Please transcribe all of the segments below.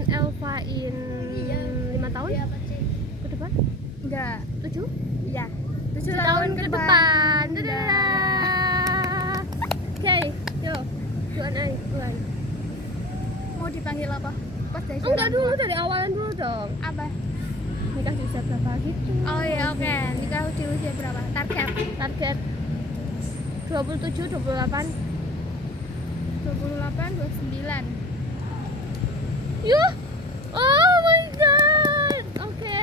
pernikahan Elva in 5 tahun ke depan? Enggak, 7? iya 7 tahun ke depan. Dadah. Oke, yuk. Tuan. Mau dipanggil apa? Pas dari Enggak orang dulu, tua. dari awalan dulu dong. Apa? Nikah di usia berapa gitu? Oh iya, oke. Nikah di usia berapa? Target 27, 28. 28, 29. Yuh. Oh my god. Oke.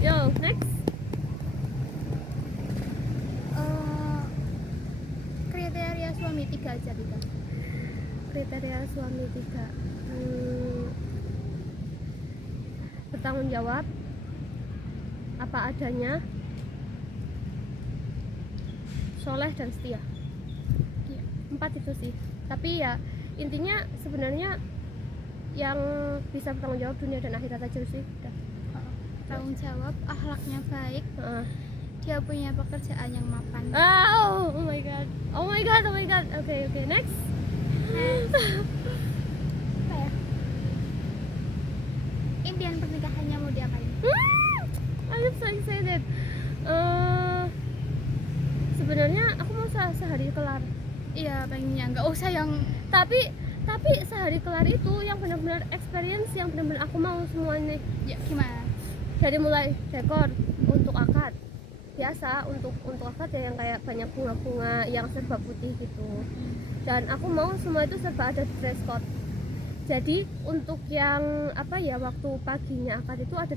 Yo, next. Kriteria suami 3 aja kita. Kriteria suami 3. Bertanggung jawab, apa adanya, soleh dan setia. Iya. 4 itu sih. Tapi ya intinya sebenarnya yang bisa bertanggung jawab dunia dan akhirat aja sih. Udah. Tanggung jawab, akhlaknya baik, dia punya pekerjaan yang mapan. Oh my god. Oke, next. Apa ya? Impian pernikahannya mau diapain? I'm so excited. Sebenarnya aku mau sehari kelar. Iya, pengennya nggak usah yang Tapi sehari kelar itu yang benar-benar experience, yang benar-benar aku mau semuanya. ya gimana? Dari mulai dekor untuk akad biasa, untuk akad ya yang kayak banyak bunga-bunga yang serba putih gitu. Dan aku mau semua itu serba ada dress code. Jadi untuk yang waktu paginya akad itu ada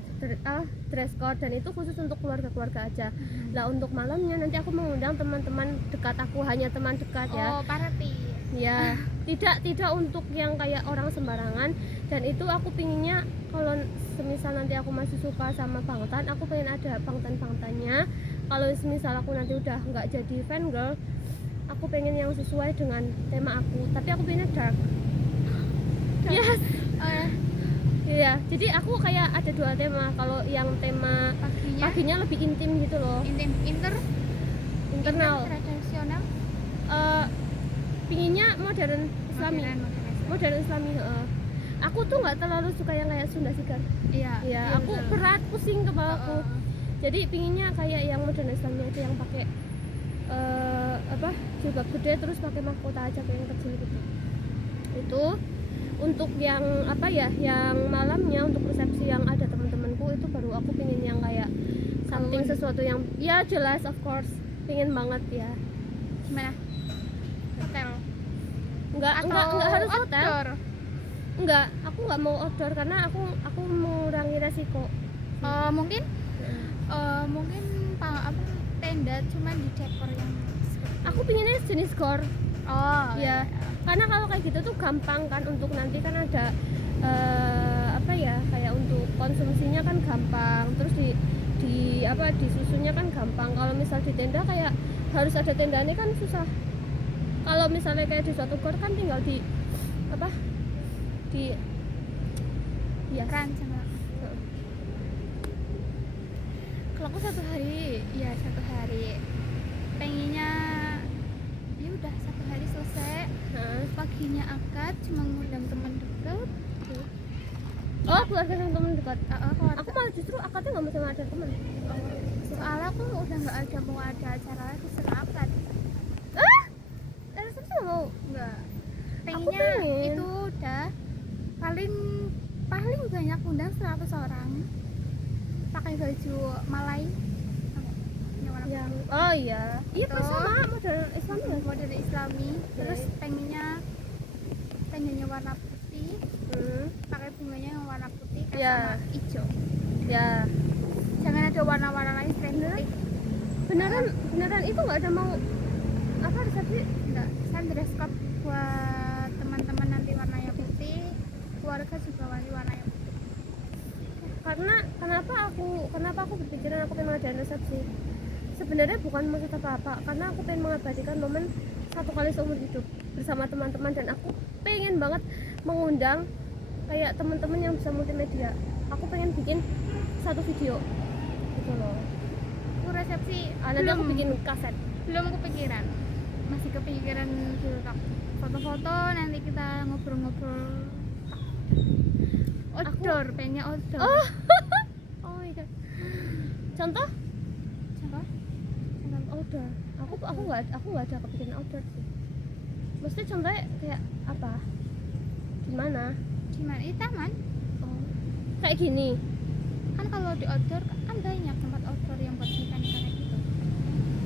dress code, dan itu khusus untuk keluarga aja. Lah untuk malamnya nanti aku mengundang teman-teman dekat aku, hanya teman dekat ya. Oh, party. Ya, tidak untuk yang kayak orang sembarangan. Dan itu aku pinginnya kalau semisal nanti aku masih suka sama bangtan, aku pengen ada bangtan-bangtannya. Kalau semisal aku nanti udah nggak jadi fan girl, aku pengen yang sesuai dengan tema aku, tapi aku pengennya dark. Yes. Iya, jadi aku kayak ada 2 tema. Kalau yang tema paginya lebih intim gitu loh. Internal. Tradisional. Pinginnya modern islami. Modern islami. Aku tuh nggak terlalu suka yang kayak Sunda Sigar. Iya, aku betul. berat, pusing kepalaku. Jadi pinginnya kayak yang modern islamnya itu yang pakai jilbab gede terus pakai mahkota aja kayak yang kecil gitu. Itu untuk yang yang malamnya, untuk resepsi yang ada teman-temanku, itu baru aku pingin yang kayak something, sesuatu yang ya jelas, of course, pingin banget ya. Gimana? Hotel? Enggak harus hotel. Outdoor? Enggak, aku nggak mau outdoor karena aku mengurangi resiko. Mungkin tenda cuman di dekor yang aku pinginnya jenis gor. ya. Karena kalau kayak gitu tuh gampang kan, untuk nanti kan ada kayak untuk konsumsinya kan gampang, terus disusunnya kan gampang. Kalau misal di tenda kayak harus ada tendanya kan susah. Kalau misalnya kayak di suatu gor kan tinggal di hias. Kalau aku satu hari pengennya ya udah 1 hari selesai. Paginya akad cuma ngundang teman dekat. Keluarga sama teman dekat. Keluarga. Aku malah justru akadnya nggak mau ada teman. Soalnya aku udah nggak mau ada acara lagi setelah akad. Resepsi nggak mau? Enggak. Aku Pengennya pengen. itu udah paling banyak undang 100 orang. Pakai baju Malai. Yang iya Itu. sama modern Islami ya. Model Islami. Terus tendanya warna putih. Pakai bunganya yang warna putih sama hijau. Ya. Jangan ada warna-warna lain selain Beneran itu nggak ada mau resepsi? enggak. Saya dress code buat teman-teman nanti warnanya putih, keluarga juga warnanya putih. Kenapa aku berpikiran aku pengen ngadain resepsi? Sebenarnya bukan maksud apa-apa, karena aku pengen mengabadikan momen 1 kali seumur hidup bersama teman-teman, dan aku pengen banget mengundang kayak teman-teman yang bisa multimedia. Aku pengen bikin 1 video gitu loh. Aku resepsi Nanti aku bikin kaset. belum kepikiran, masih kepikiran gitu, foto-foto, nanti kita ngobrol-ngobrol. outdoor, pengennya outdoor. Oh. Oh my god. Contoh Contoh? outdoor. Aku nggak ada kepikiran outdoor sih. Maksudnya contohnya kayak apa? Gimana? Gimana? Di taman. Oh. Kayak gini. Kan kalau di outdoor kan banyak tempat outdoor yang buat ikan kayak gitu.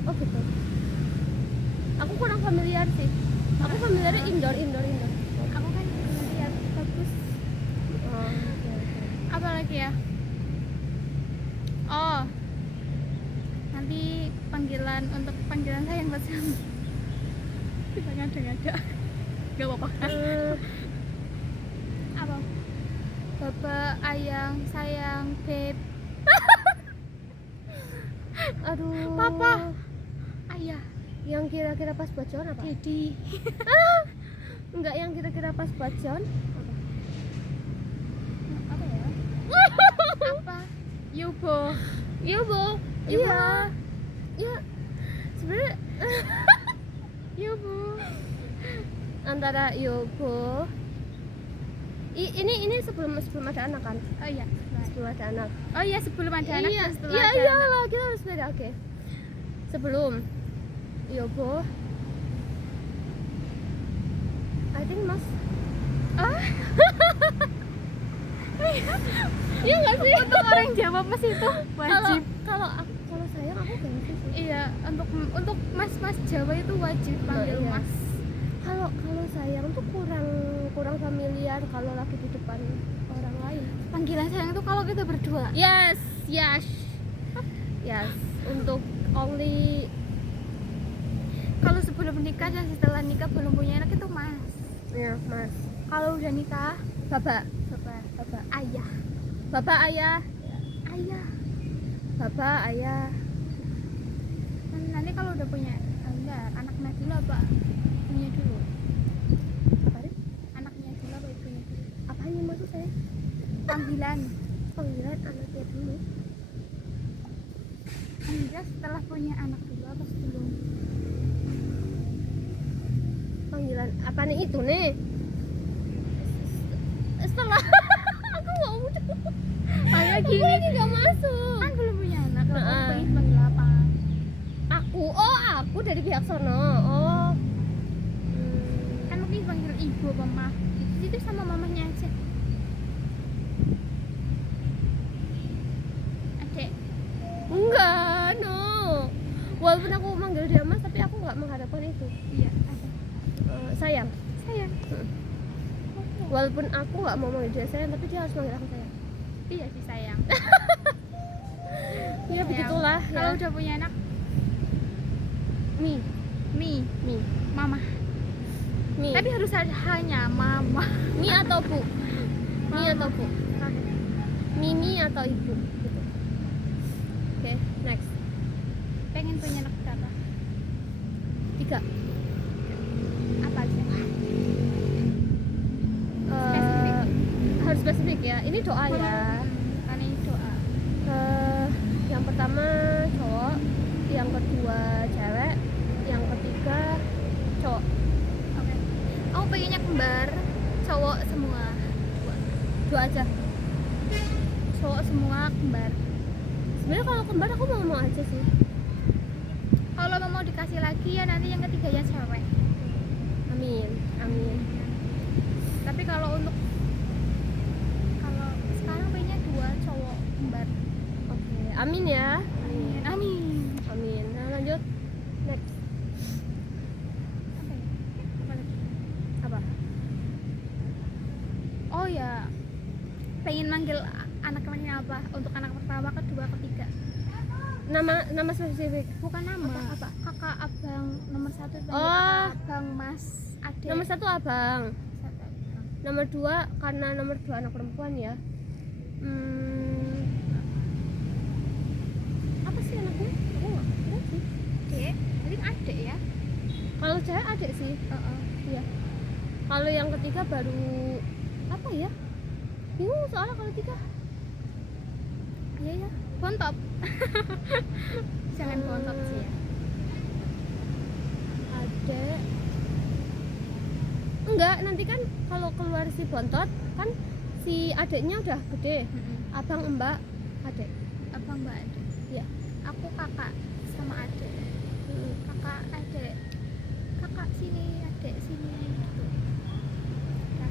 Oh gitu. Aku kurang familiar sih. Aku familiarnya indoor. Aku kan lihat bagus. Oh, oke. Apa lagi ya? Oh, nanti untuk panggilan sayang buat kamu. Kita ngada-ngada. Gak apa-apa kan? Apa? Bapak, ayang, sayang, beb, Aduh. papa, ayah, Yang kira-kira pas buat John apa? dedi. Enggak, yang kira-kira pas buat John apa? Apa ya? Apa? Yubo. Iya, Bo. Iya. Iya. Iya. Sebenarnya Yubo. antara Yobo ini sebelum ada anak kan? Oh iya. Sebelum ada anak. Oh iya, sebelum ada anak Iya, dan setelah iya, ada iya anak. lah, kita harus beda. Oke. Sebelum Yobo, I think Mas. Ah, Iya nggak sih? untuk orang yang jawab mas itu wajib. Kalau sayang aku gengsi sih. Iya, untuk mas-mas Jawa itu wajib panggil iya. mas. Kalau sayang tuh kurang familiar kalau lagi di depan orang lain. Panggilan sayang itu kalau kita berdua. Yes. Untuk only Kalau sebelum nikah dan setelah nikah belum punya anak itu mas. ya Mas. Kalau udah nikah, Bapak, ayah. Bapak, ayah, Ayah. Bapak, ayah. Nanti kalau udah punya, enggak, anaknya dulu apa? Punya dulu. Apa nih? Anaknya dulu apa ibunya dulu? Apa ini maksud saya? Panggilan. Panggilan anaknya dulu. Enggak, setelah punya anak dulu apa sebelum? Panggilan apa nih itu nih? Setelah aku nggak udah. Kayak Aku gini. lagi nggak masuk. Kan belum punya anak, kamu Heeh. pengen panggil apa? Aku dari pihak sono. Oh. Kan mungkin panggil ibu apa mah. Itu sama mamanya aja. Adek. Enggak, no. Walaupun aku manggil dia Mas, tapi aku nggak mengharapkan itu. Iya, adek. Sayang. Sayang. Walaupun aku nggak mau manggil dia sayang, tapi dia harus manggil aku sayang. Iya sih sayang. Ya Sayang. begitulah. Kalau Ya. udah punya anak, Mi. mama. Mi. Tapi harus hanya mama. Mi atau Bu. Mi Mama. atau Bu. Mimi atau Ibu gitu. Oke, next. Pengen punya anak berapa? 3. Apa aja? Harus spesifik ya. Ini doa ya. Kan ini doa. Yang pertama cowok, yang kedua cewek, yang ketiga cowok. Oke. Aku pengennya kembar, cowok semua. Dua aja. Cowok semua kembar. Sebenarnya kalau kembar aku mau aja sih. Kalau mau dikasih lagi ya nanti yang ketiganya cewek. Amin. Tapi kalau sekarang pengennya 2 cowok kembar. Oke, amin ya. Amin. Nah, lanjut. Next. Apa ya? Apa lagi? Apa? Oh ya, pengen manggil anak namanya apa? Untuk anak pertama, kedua, ketiga. Nama spesifik. Bukan nama. Apa? Kakak, abang, nomor 1 panggil Oh. kakak, abang, mas, adik. Nomor 1 abang. Satu abang. Nomor 2 karena nomor 2 anak perempuan ya. Apa sih anaknya? Aku nggak tahu sih. Adik, paling adik ya. Kalau cewek adik sih. Iya. Kalau yang ketiga baru apa ya? Bingung soalnya kalau 3. Iya ya, bontop. Jangan bontop sih ya. Adek. Enggak, nanti kan kalau keluar si bontot kan si adiknya udah gede, abang, mbak, adik. Abang, mbak, adik. Ya. Aku kakak sama adik. Kakak, adik. Kakak sini, adik sini gitu. Nah,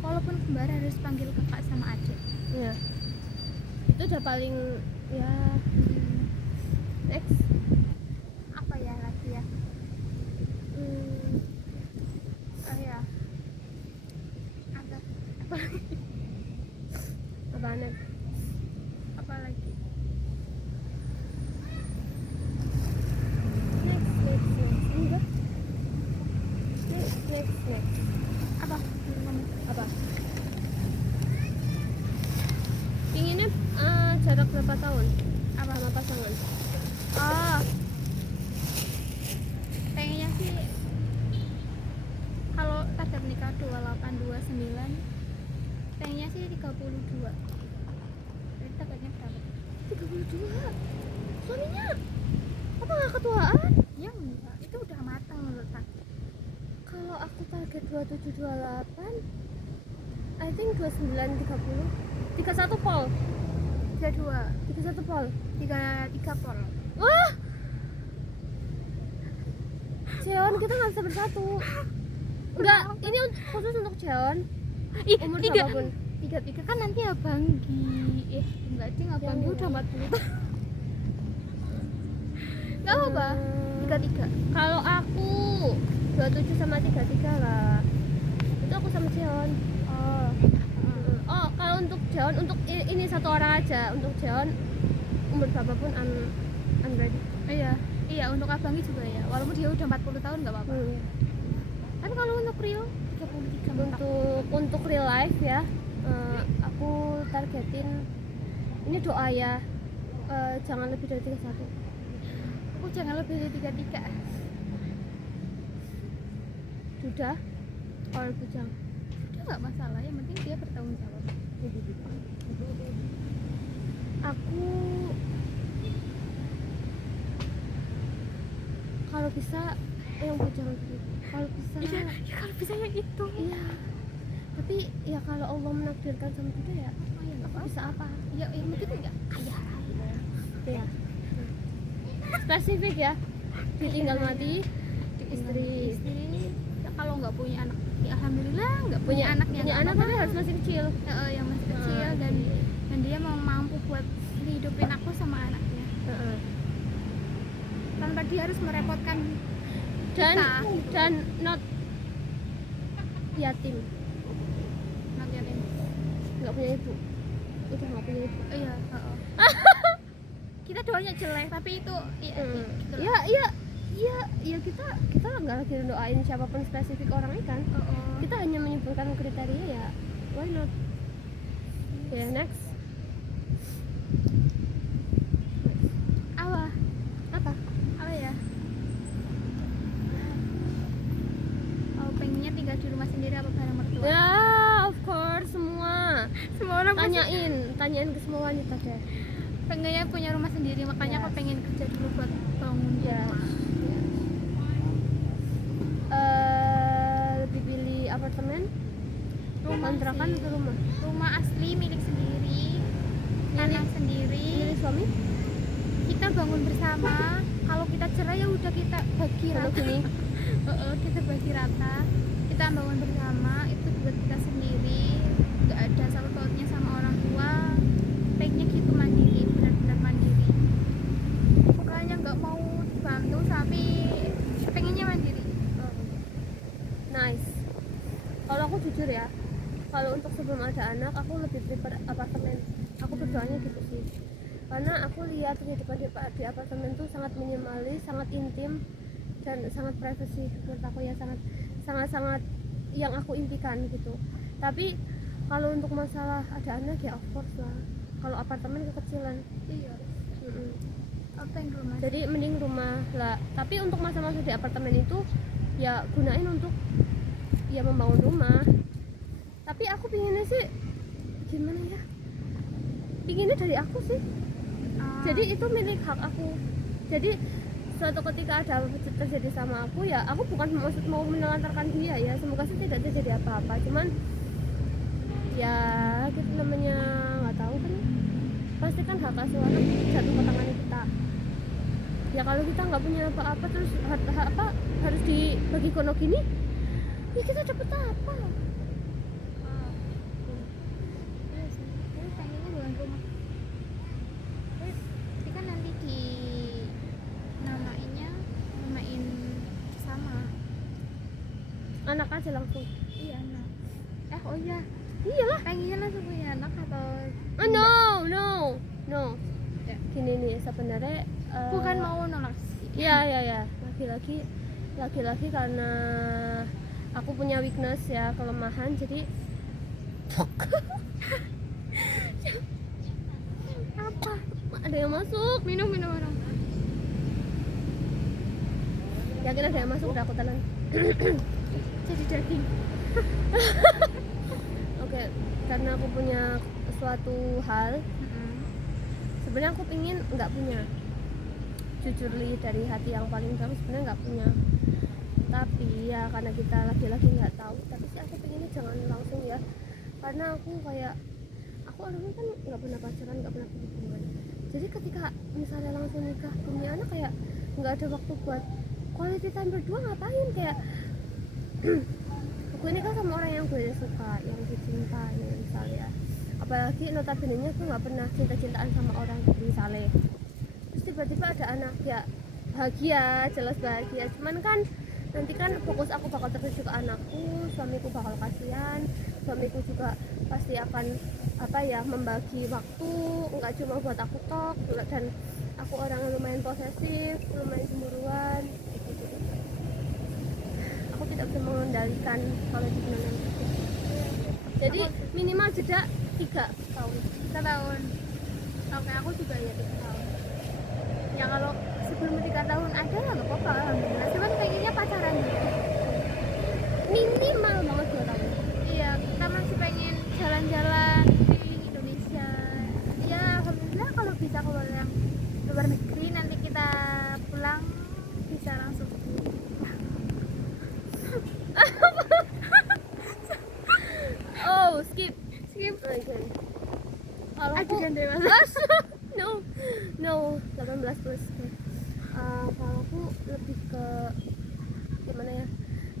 walaupun kembar harus panggil kakak sama adik. Ya. Itu udah paling ya. Next. Apa ya lagi ya? Oh ya. Apa lagi? Apa next? Apa lagi? Next. Enggak. Next. Apa? Apa? Pinginnya jarak berapa tahun? Apa? Sama pasangan? Oh, pengennya sih kalau target nikah 2829, pengennya sih 32. Jadi targetnya berapa? 32. Suaminya apa nggak ketuaan? Ya enggak, itu udah matang menurut aku. Kalau aku target 2728, I think 29 30. 31 pol. 32, 31 pol. 33 pol. Wah. Jeon, kita nggak bisa bersatu. Enggak, ini khusus untuk Jeon. Umur berapapun. 33 kan nanti abang enggak ding, abang Yang udah mana? 40 tahun. Enggak apa-apa. 33. Kalau aku 27 sama 33 lah. Itu aku sama Jeon. Oh. Oh, kalau untuk Jeon, untuk ini satu orang aja. Untuk Jeon umur berapapun I'm ready. Iya, untuk abangnya juga ya. Walaupun dia udah 40 tahun enggak apa-apa. Iya. Tapi kalau untuk real 33 mentok. Untuk real life ya, aku targetin ini doa ya, jangan lebih dari 31. Aku jangan lebih dari 33. Sudah or bujang. Udah enggak masalah, yang penting dia bertanggung jawab. Aku kalau bisa yang bujang dulu. Kalau bisa Ya kalau bisa yang itu. iya. Tapi ya kalau Allah menakdirkan sama kita ya, Oh ya enggak aku apa-apa. bisa apa? Ya yang penting enggak kaya raya. Ya. Spesifik ya. Ditinggal mati istri. Ya, kalau nggak punya anak, ya alhamdulillah nggak punya anak yang punya nggak anak apa-apa. tapi harus masih kecil. Yang masih kecil dan dia mau mampu buat hidupin aku sama anaknya tanpa dia harus merepotkan dan kita. dan not yatim, Nanti ada yang nggak punya ibu, udah nggak punya ibu. iya kita doanya jelek tapi itu gitu lah. Ya kita nggak lagi doain siapapun spesifik orangnya kan. Kita hanya menyebutkan kriteria ya, why not. Ya next. Apa Apa ya, pengennya tinggal di rumah sendiri apa bareng mertua? ya of course semua orang pasti tanyain ke semua wanita deh. pengennya punya rumah sendiri, makanya Yes. aku pengen kerja dulu buat bangun Yes. rumah. Lebih pilih apartemen, Rumah kontrakan sih. atau rumah? Rumah asli milik sendiri, tanah sendiri, Pilih suami? kita bangun bersama. Kalau kita cerai ya udah kita bagi Kalau rata. gini Kita bagi rata, kita bangun bersama, itu buat kita sendiri, nggak ada sangkut pautnya sama orang tua. Pengennya gitu, mandiri, benar-benar mandiri, bukannya nggak mau dibantu tapi pengennya mandiri. nice. Kalau aku jujur ya, kalau untuk sebelum ada anak aku lebih prefer apartemen. Aku berdoanya gitu sih, karena aku lihat kehidupan di apartemen tuh sangat minimalis, sangat intim, dan sangat privacy menurut aku ya, sangat yang aku impikan gitu. Tapi kalau untuk masalah ada anak ya of course lah, kalau apartemen kekecilan. Iya, apa yang rumah? Jadi mending rumah lah. Tapi untuk masa-masa di apartemen itu ya gunain untuk ya membangun rumah. Tapi aku pinginnya sih gimana ya, pinginnya dari aku sih. Jadi itu milik hak aku. Jadi suatu ketika ada apa terjadi sama aku ya, aku bukan maksud mau menelantarkan dia ya, semoga sih tidak terjadi apa-apa. Cuman ya gitu namanya, nggak tahu kan, pasti kan hak asuh anak jatuh ke tangan kita. Ya kalau kita nggak punya apa-apa terus apa harus dibagi kono gini, ya kita dapat apa? Iya sih, terus pengennya bangun rumah. Terus tapi kan nanti di namain sama. Anak aja langsung. Iya anak. Oh iya, Iyalah. pengennya langsung punya anak atau No. Ya. Gini nih sebenarnya bukan mau nolak sih. ya laki-laki karena aku punya weakness ya, kelemahan, jadi Apa? ada yang masuk. Minum. Yakin ada yang masuk, udah aku telan. Jadi daging. Oke, karena aku punya suatu hal, sebenarnya aku pingin nggak punya, jujur li dari hati yang paling dalam sebenarnya nggak punya, tapi ya karena kita laki-laki nggak tahu, tapi sih aku pengennya jangan langsung ya, karena aku kayak aku orangnya kan nggak pernah pacaran, nggak pernah berhubungan, jadi ketika misalnya langsung nikah punya anak kayak nggak ada waktu buat quality time berdua. Ngapain kayak aku nikah sama orang yang gue suka, yang gue cintai misalnya, apalagi notabene-nya gue nggak pernah cinta-cintaan sama orang gitu misalnya, terus tiba-tiba ada anak, ya bahagia, jelas bahagia, cuman kan nanti kan fokus aku bakal tertuju ke anakku, suamiku bakal kasihan, suamiku juga pasti akan apa ya, membagi waktu, nggak cuma buat aku tok, dan aku orang yang lumayan posesif, lumayan cemburuan gitu. Aku tidak bisa mengendalikan kalau di bulan itu, jadi minimal jeda 3 tahun. 3 tahun. Oke, aku juga ya 3 tahun. Ya kalau sebelum 3 tahun ada ya nggak apa-apa, alhamdulillah. Cuman pengennya pacaran dulu. Minimal banget 2 tahun. Iya, kita masih pengen jalan-jalan keliling Indonesia. Ya alhamdulillah kalau bisa keluar yang luar negeri, nanti kita pulang bisa langsung. Oh, skip. Skip. Again. Kalau aku Ajudan dewasa. no 18 plus. Kalau aku lebih ke gimana ya,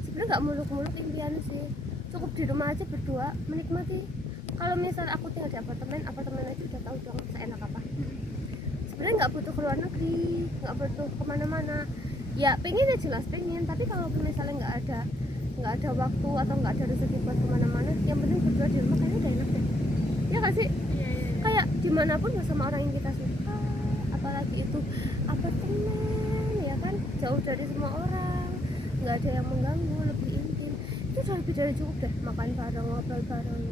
sebenarnya nggak muluk-muluk impian sih, cukup di rumah aja berdua menikmati. Kalau misal aku tinggal di apartemen aja udah tahu dong seenak apa. Sebenarnya nggak butuh keluar negeri, nggak butuh kemana-mana, ya pengen ya jelas pengen, tapi kalau misalnya nggak ada waktu atau nggak ada rezeki buat kemana-mana, yang penting berdua di rumah kayaknya udah enak deh, ya nggak sih? Iya. Kayak dimanapun bersama orang yang kita suka, apalagi itu apartemen ya kan, jauh dari semua orang, nggak ada yang mengganggu, lebih intim, itu udah lebih dari cukup deh. Makan bareng, ngobrol bareng,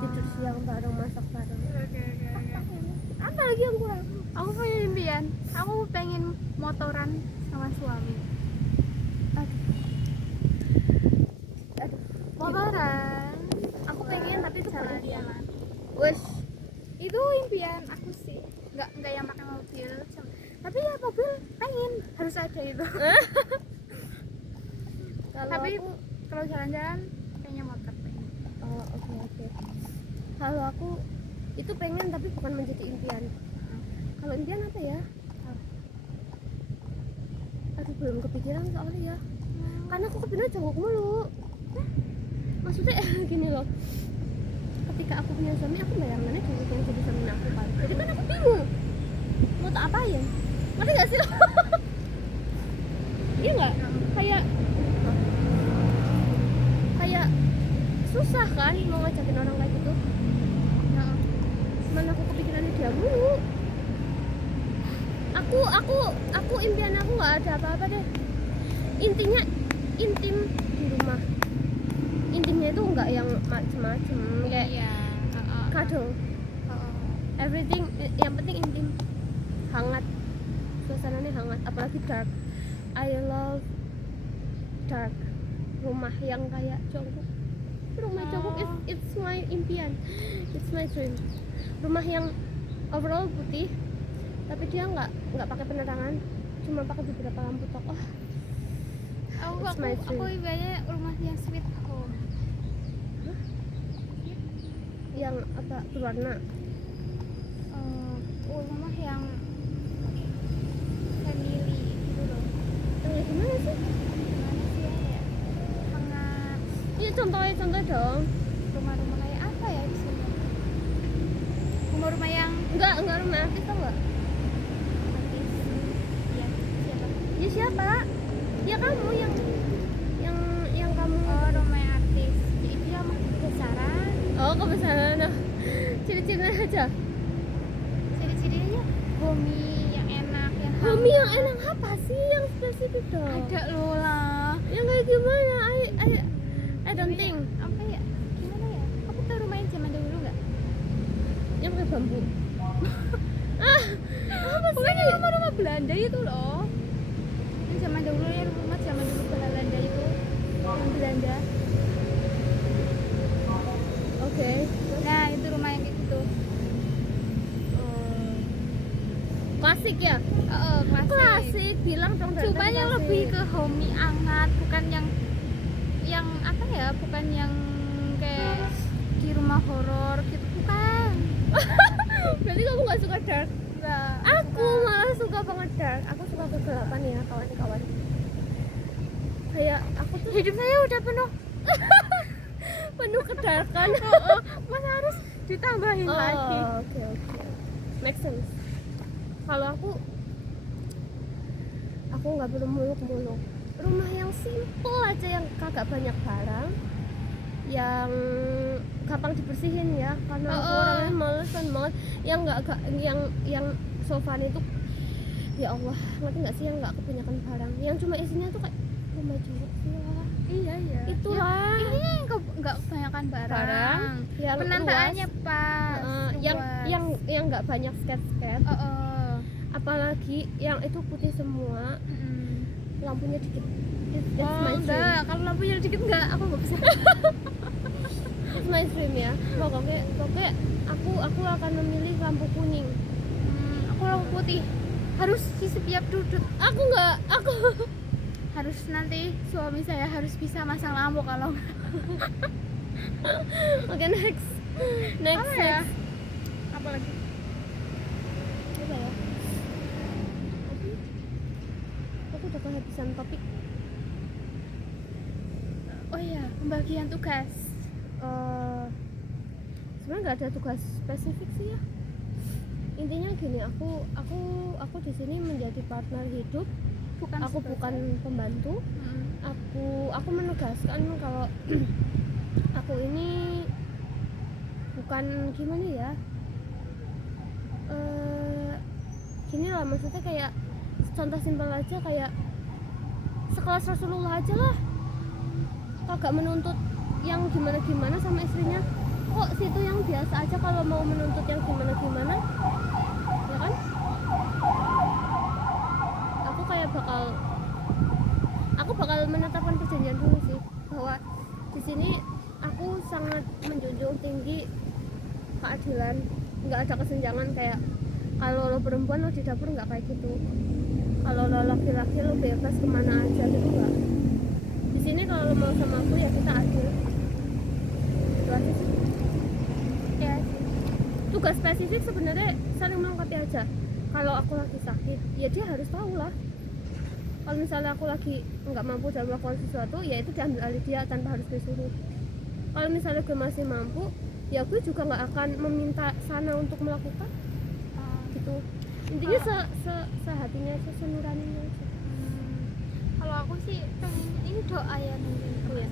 tidur siang bareng, masak bareng. Oke. Apa lagi yang kurang? Aku punya impian. Aku pengen motoran sama suami. Aduh, Motoran. aku pengen tapi itu bukan impian. jalan-jalan. Wes, Itu impian aku sih. Nggak yang pakai mobil. Tapi ya mobil pengen, harus ada itu. kalau Tapi aku, kalau jalan-jalan kayaknya motor pengen. oh, oke. Kalau aku itu pengen tapi bukan menjadi impian. Kalau impian apa ya? Aduh, belum kepikiran soalnya ya. Karena aku kepindah jongkok mulu. Maksudnya gini loh, ketika aku punya suami, aku bayangannya jongkok yang jadi suami aku kan. Jadi kan aku bingung mau tak apain, ngerti gak sih lo? Iya nggak? Kayak susah kan mau ngajakin orang kayak gitu. Mana aku kepikirannya dia mulu. Aku impian aku nggak ada apa-apa deh. Intinya intim di rumah. Intimnya itu nggak yang macem-macem kayak cuddle, everything, yang penting intim, hangat, suasananya hangat, apalagi dark. I love dark, rumah yang kayak jongkok. Rumah jongkok it's my impian, it's my dream. Rumah yang overall putih, tapi dia nggak pakai penerangan, cuma pakai beberapa lampu tok. Oh, it's my dream. Aku impiannya rumah yang sweet home. yang apa berwarna? Rumah yang family gitu loh. Yang gimana sih? Gimana sih ya? Hangat. Iya contoh dong. Rumah-rumah kayak apa ya di sini? Rumah-rumah yang Enggak rumah artis tau nggak? artis. Iya, siapa? Ya siapa? Ya kamu yang kamu. Oh, rumah yang artis. Jadi dia mah besaran. Oh kebesaran. Nah, ciri-cirinya aja. Ciri-cirinya homey yang enak, yang Homey yang hangat. enak apa sih yang spesifik dong? Ada loh lah. Yang kayak gimana? I don't think. Apa ya? Gimana ya? Kamu tahu rumah yang zaman dahulu nggak? Yang pakai bambu. Apa sih? Bukan yang rumah-rumah Belanda itu loh. Yang zaman dahulu ya, rumah zaman dulu Belanda itu. Yang Belanda. Oke. Nah, itu rumah yang kayak gitu. Klasik ya? Klasik. Klasik, bilang dong dari Cuma tadi yang klasik. lebih ke homey hangat, bukan yang apa ya? Bukan yang kayak di rumah horor gitu, bukan. Berarti kamu gak suka dark? Enggak. Aku malah suka banget dark. Aku suka kegelapan ya kawan-kawan. Kayak aku tuh Hidup saya udah penuh. penuh kedarkan. Masa harus ditambahin lagi? Oke. Make sense. Kalau aku nggak perlu muluk-muluk. Rumah yang simple aja, yang kagak banyak barang, yang gampang dibersihin ya, karena aku orangnya males banget. Yang yang sofa itu, ya Allah, ngerti nggak sih, yang nggak kebanyakan barang, yang cuma isinya tuh kayak rumah jeruk sih lah. Iya. Itulah. Ini yang nggak kebanyakan barang. Yang Penataannya luas, pas. yang nggak banyak sket-sket. Apalagi yang itu putih semua, lampunya dikit. That's my dream. Enggak, kalau lampunya dikit enggak, aku nggak bisa. It's my dream ya. Pokoknya aku akan memilih lampu kuning. Aku lampu putih. Harus setiap duduk. Aku Harus nanti suami saya harus bisa masang lampu kalau enggak. Oke, next. Apa ya? Apa lagi? Apa ya? Aku udah kehabisan topik. Oh iya, pembagian tugas. Sebenarnya nggak ada tugas spesifik sih ya. Intinya gini, aku di sini menjadi partner hidup. Aku bukan pembantu. Aku menegaskan kalau aku ini bukan gimana ya, gini lah, maksudnya kayak contoh simpel aja, kayak sekelas Rasulullah aja lah, kagak menuntut yang gimana-gimana sama istrinya. Kok situ yang biasa aja kalau mau menuntut yang gimana-gimana, ya kan? Aku bakal menetapkan perjanjian dulu sih, bahwa di sini aku sangat menjunjung tinggi keadilan, nggak ada kesenjangan. Kayak kalau lo perempuan lo di dapur nggak kayak gitu, kalau lo laki-laki lo bebas kemana aja gitu, nggak. Di sini kalau lo mau sama aku ya kita adil, itu aja sih. Ya sih. Tugas spesifik sebenarnya saling melengkapi aja. Kalau aku lagi sakit ya dia harus tahu lah. Kalau misalnya aku lagi nggak mampu dalam melakukan sesuatu, ya itu diambil alih dia tanpa harus disuruh. Kalau misalnya gue masih mampu, ya gue juga nggak akan meminta sana untuk melakukan gitu. Intinya sehatinya aja, senuraninya aja. Kalau aku sih pengennya ini doa ya nungguin ya.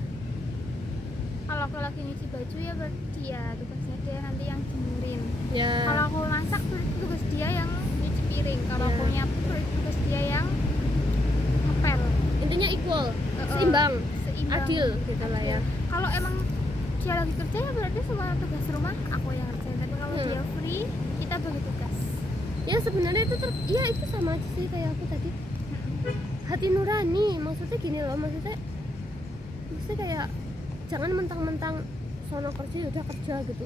Kalau aku lagi nyuci baju ya berarti ya tugasnya dia nanti yang jemurin. Ya. Kalau aku masak berarti tugas dia yang nyuci piring. Kalau Ya. aku nyapu berarti tugas dia yang ngepel. Intinya equal, seimbang, adil gitu lah ya. Kalau emang dia lagi kerja ya berarti semua tugas rumah aku yang ngerjain. Tapi kalau dia free kita bagi tugas. Ya sebenarnya itu ya itu sama aja sih kayak aku tadi. Hati nurani, maksudnya gini loh, maksudnya kayak jangan mentang-mentang sono kerja ya udah kerja gitu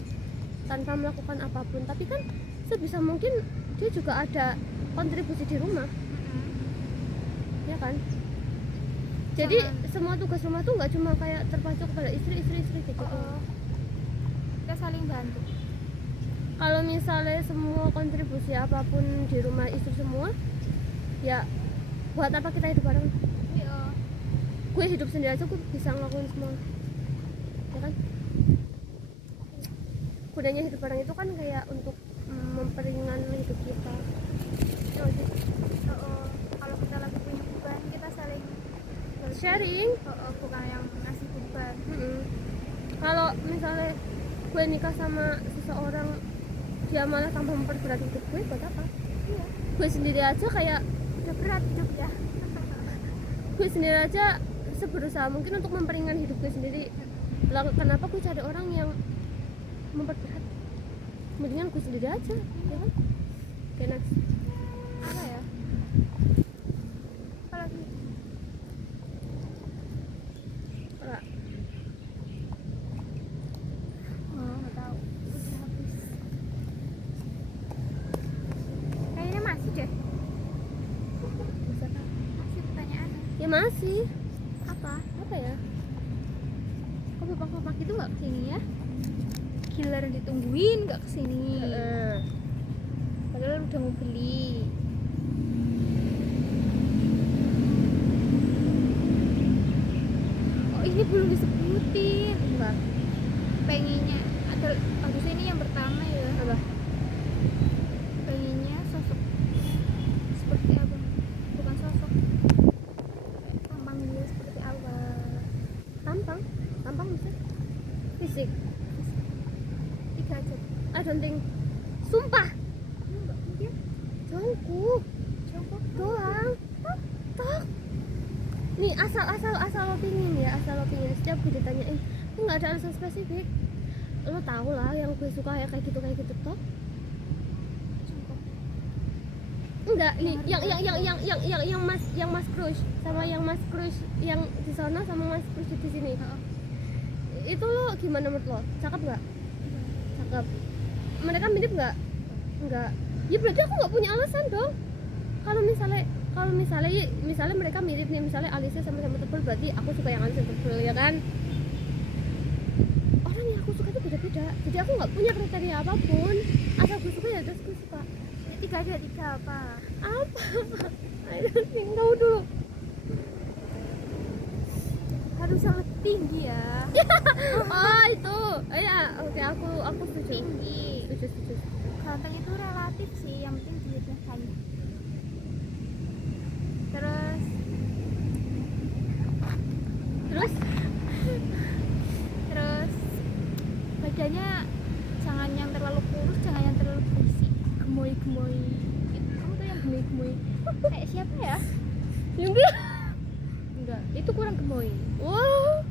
tanpa melakukan apapun. Tapi kan sebisa mungkin dia juga ada kontribusi di rumah, ya kan? Jadi semua tugas rumah tuh nggak cuma kayak terpacu kepada istri gitu. Kita saling bantu. Kalau misalnya semua kontribusi apapun di rumah istri semua, ya buat apa kita hidup bareng? Iya. Gue hidup sendiri aja gue bisa ngelakuin semua, ya kan? Gunanya hidup bareng itu kan kayak untuk memperingan hidup kita. Oh, gitu. Kalau kita lagi punya beban, kita saling Sharing. bukan yang ngasih beban. Kalau misalnya gue nikah sama seseorang, dia malah tambah memperberat hidup gue, buat apa? Iya. Gue sendiri aja kayak Udah berat hidup ya. gue sendiri aja berusaha mungkin untuk memperingan hidup gue sendiri. Lah kenapa gue cari orang yang memperberat? Mendingan gue sendiri aja, ya kan? Oke, next. Apa ya? Apalagi? Ora. Nggak tahu. Udah habis. Kayaknya masih deh. Bisa kan? Masih pertanyaan. Ya masih. Apa ya? kok bapak-bapak itu nggak kesini ya? Giliran ditungguin nggak kesini. Padahal udah mau beli. Oh, ini belum disebutin. Enggak. Pengennya ada harusnya ini yang pertama ya. Apa? Pengennya sosok seperti apa? Bukan sosok. Kayak tampang dia seperti apa? Tampang bisa. Fisik. 3 aja. I don't think. Sumpah. Enggak mungkin. Jongkok Jongkok doang. Tok. Nih asal lo pingin ya, asal lo pingin. Setiap gue ditanyain, gue nggak ada alasan spesifik. Lo tau lah yang gue suka ya kayak gitu tok. Jongkok. Enggak, nih yang Mas Crush sama yang Mas Crush yang di sana sama Mas Crush di sini. Itu lo gimana menurut lo? Cakep nggak? Cakep. Mereka mirip nggak? Enggak. Ya berarti aku nggak punya alasan dong. Kalau misalnya mereka mirip nih, misalnya alisnya sama-sama tebal, berarti aku suka yang alisnya tebal, ya kan? Orang yang aku suka itu beda-beda. Jadi aku nggak punya kriteria apapun. Asal gue suka ya terus gue suka. 3 aja 3 apa? Apa? I don't think. Tahu dulu. Harus sangat tinggi ya. Oh itu. Ya, oke, aku setuju. Tinggi. Setuju. Ganteng itu relatif sih, yang penting duitnya banyak. Terus badannya jangan yang terlalu kurus, jangan yang terlalu berisi. Gemoy gitu. Kamu tuh yang gemoy kayak siapa ya? Yang dia. Enggak, itu kurang gemoy. Wow.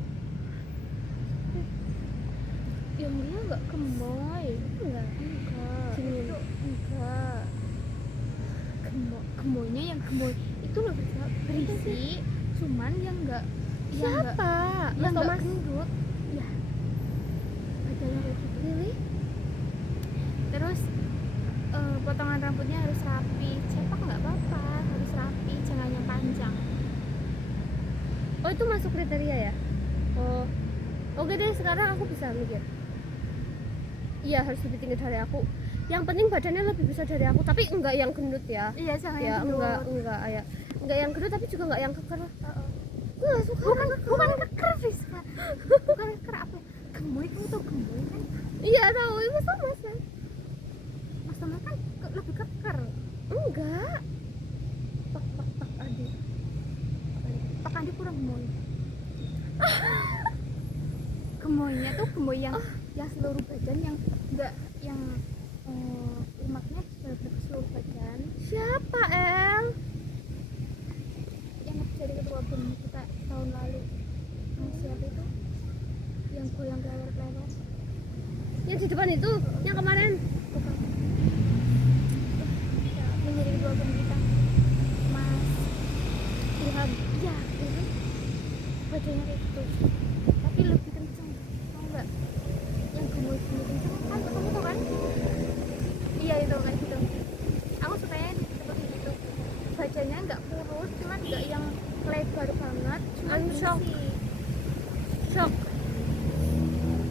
Yang dia enggak gemoy. Enggak. Itu enggak. Gemoynya yang gemoy itu loh, bisa berisi, cuman yang enggak Siapa? yang Mas enggak Thomas. gendut. Ya. Badannya kayak gitu. Really? Terus potongan rambutnya harus rapi, cepak nggak apa-apa, harus rapi, jangan yang panjang. Oh itu masuk kriteria ya? Oh. Oke deh, sekarang aku bisa mikir. Iya harus lebih tinggi dari aku. Yang penting badannya lebih besar dari aku, tapi enggak yang gendut ya. Iya, jangan Ya yang gendut. enggak ya. Enggak yang gendut tapi juga enggak yang keker. Gue gak suka. Bukan keker, Rizka. Bukan keker, apa? Gemoy, kamu tau gemoy kan? Iya tahu, itu sama kan? Mas Thomas kan lebih keker. Enggak. Pak Adi. Pak Andi kurang gemoy. Gemoynya tuh gemoy yang seluruh badan, yang enggak yang lemaknya benar-benar ke seluruh badan. Siapa El? Yang jadi ketua BEM kita tahun lalu. Siapa itu? Yang goyang kelewat-kelewat. Yang di depan itu, yang kemarin. Bukan. Menjadi ketua BEM kita. Mas Ilham. Iya, Ilham. Badannya kayak gitu. Tapi lebih kenceng. Tahu enggak? Yang gemoy-gemoy kenceng kan, kamu tahu kan? Iya, itu kayak gitu. Aku sukanya seperti gitu. Badannya enggak kurus, cuman enggak yang lebar banget, cuman I'm shocked. berisi. Shock.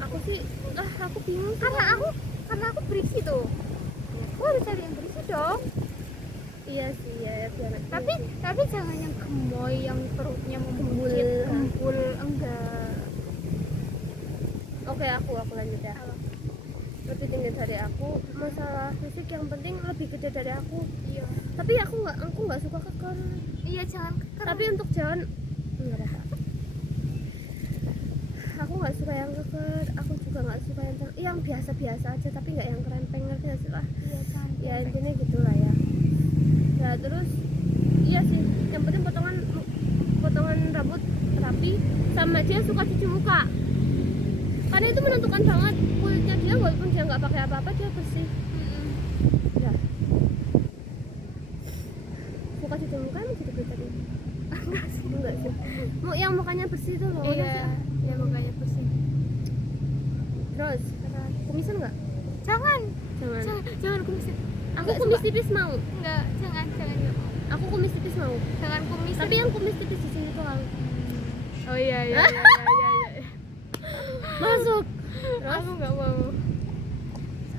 Aku sih, aku aku bingung Karena aku berisi tuh. Ya, aku harus cari yang berisi dong. iya sih ya biar Tapi jangan yang gemoy yang perutnya Gembul. gembul enggak. oke aku lanjut ya. Lebih tinggi dari aku, masalah fisik yang penting lebih gede dari aku. Iya. Tapi aku nggak suka keker. Iya, jangan keker. Tapi untuk jalan nggak apa-apa. Aku nggak suka yang keker, aku juga nggak suka yang biasa-biasa aja, tapi nggak yang kerempeng, ngerti nggak sih lah? Iya, jangan. Ya intinya gitulah ya. Ya terus iya sih, yang penting potongan rambut rapi, sama dia suka cuci muka. Karena itu menentukan banget kulitnya dia, walaupun dia nggak pakai apa-apa dia bersih. Ya. Suka cuci muka emang gitu tadi? Enggak sih. Mau yang mukanya bersih tuh loh. Iya, ya makanya pusing. Terus kumisan nggak? Jangan kumis. Aku Nggak kumis suka. tipis mau. Enggak, jangan ya. Aku kumis tipis mau. Jangan kumis. Tapi yang kumis tipis di sini tuh kalau Oh iya. masuk. Terus Aku nggak mau.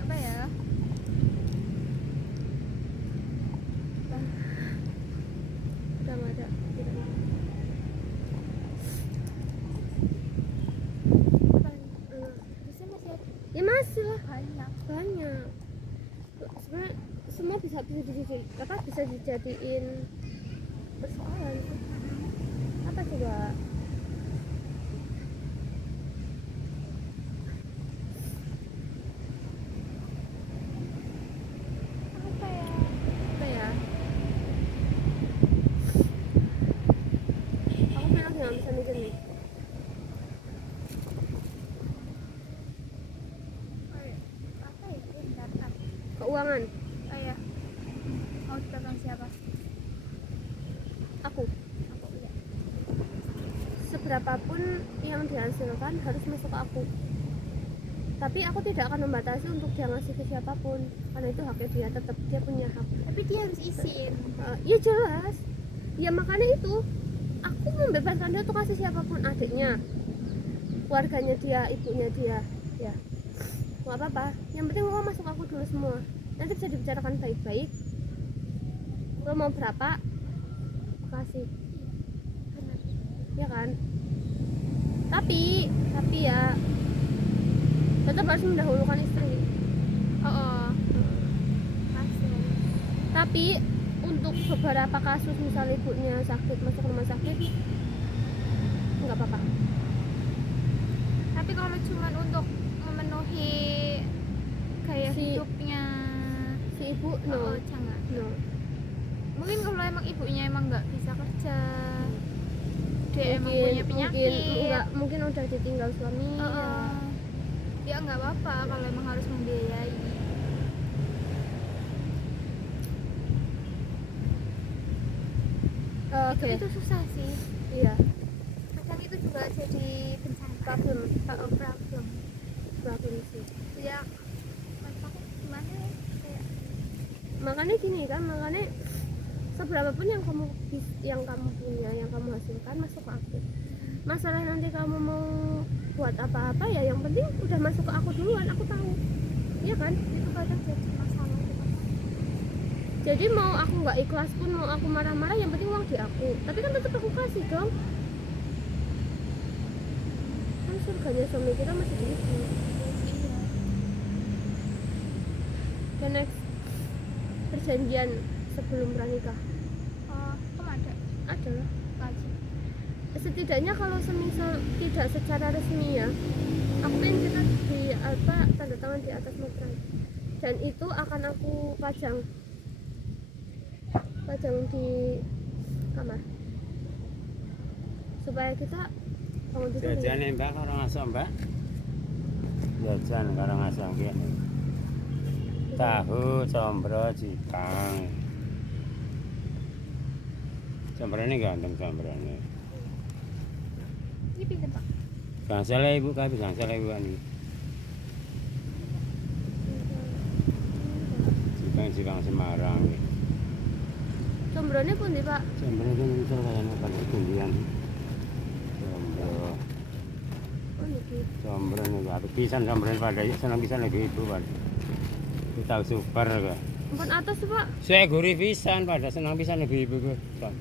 Apa ya? udah nggak ada. Bisa masih ada Ya masih lah banyak. banyak. Sebenarnya semua bisa dijadiin persoalan. Apa coba? Apa ya? Apa ya? Aku bilang nggak bisa mikir nih. Oh, iya. Apa ya? Bentar. Keuangan. Oh ya. Mau dipegang siapa? Aku. Iya. Seberapapun yang dihasilkan harus masuk ke aku. Tapi aku tidak akan membatasi untuk dia ngasih ke siapapun, karena itu haknya dia, tetap dia punya hak. Tapi dia harus izin. Ya jelas. Ya makanya itu aku membebaskan dia untuk kasih siapapun, adiknya, keluarganya dia, ibunya dia, ya nggak apa-apa. Yang penting lo masuk aku dulu semua. Nanti bisa dibicarakan baik-baik. Lo mau berapa? Kasih, Benar. ya kan? Tapi ya tetap harus mendahulukan istri. Oh. Masih. Tapi untuk beberapa kasus misal ibunya sakit masuk rumah sakit nggak apa-apa. Tapi kalau cuma untuk memenuhi gaya Si- hidupnya Si ibu no. jangan. No. Mungkin kalau emang ibunya emang nggak bisa kerja, dia emang punya penyakit, mungkin udah ditinggal suami. ya nggak apa-apa kalau emang harus membiayai. Oke. Itu susah sih. Iya. Kadang itu juga jadi bencana. Problem sih. Ya, manfaatnya gimana ya? Kayak Makanya gini kan, seberapapun yang kamu punya, yang kamu hasilkan masuk ke aku. Masalah nanti kamu mau buat apa-apa ya, yang penting udah masuk ke aku duluan, aku tahu. Iya kan? itu kadang jadi masalah gitu. Jadi mau aku nggak ikhlas pun, mau aku marah-marah, yang penting uang di aku. Tapi kan tetap aku kasih dong. Kan surganya suami kita masih di situ. Iya. Dan next, perjanjian sebelum pranikah Kamu ada adalah wajib. setidaknya kalau semisal tidak secara resmi ya, aku pengen kita di tanda tangan di atas materai, dan itu akan aku pajang di kamar supaya kita bangun tidur. Jajan nih Mbak Karangasem Mbak. Jajan Karangasem kene. Tahu, combro, cikang. Combrone ganteng combrone. Ini pinter Pak. Gangsal Ibu kabeh gangsal Ibu ani. Cikang Semarang. Combrone pun di Pak. Combrone kan iso kayane kan tundian. Combro. niki. Sombren iki apik pisan sombren pada seneng pisan lagi ibu pada. Itu tahu super kok. Ampun atas Pak. Saya gurih pisan pada seneng pisan ibu-ibu kok.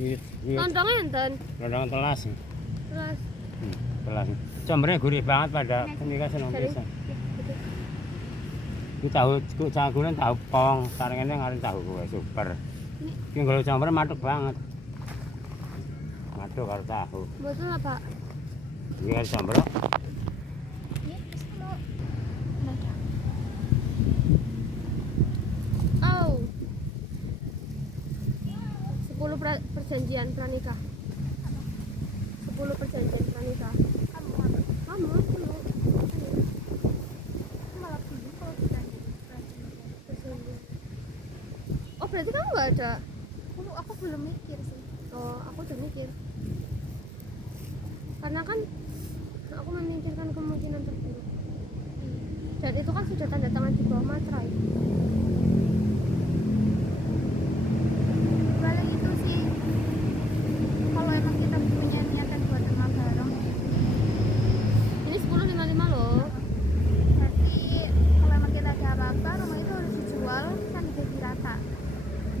Iya, Lontongnya enten. lontong telas. Terus Telas. Sombrennya gurih banget pada ini kan seneng Cari. pisan. Ku tahu cagulan tahu pong, sarengene ngaran tahu kowe super. Ki nggo sombren matuk banget. Matuk karo tahu. betul lah Pak. Iki karo sombren. Ini terus mau nada. Oh. 10 perjanjian pranikah. 10 perjanjian pranikah. Kamu apa? Kamu dulu. Malah dulu kalau kita Perjanjian. Oh berarti kamu nggak ada? aku belum mikir sih. Oh aku udah mikir. Karena kan aku memikirkan kemungkinan terburuk. Dan itu kan sudah tanda tangan di bawah materai. Balik itu sih, kalau emang kita punya niatan buat rumah bareng, Ini 10.55 loh. berarti kalau emang kita ada apa-apa, rumah itu harus dijual kan dibagi rata.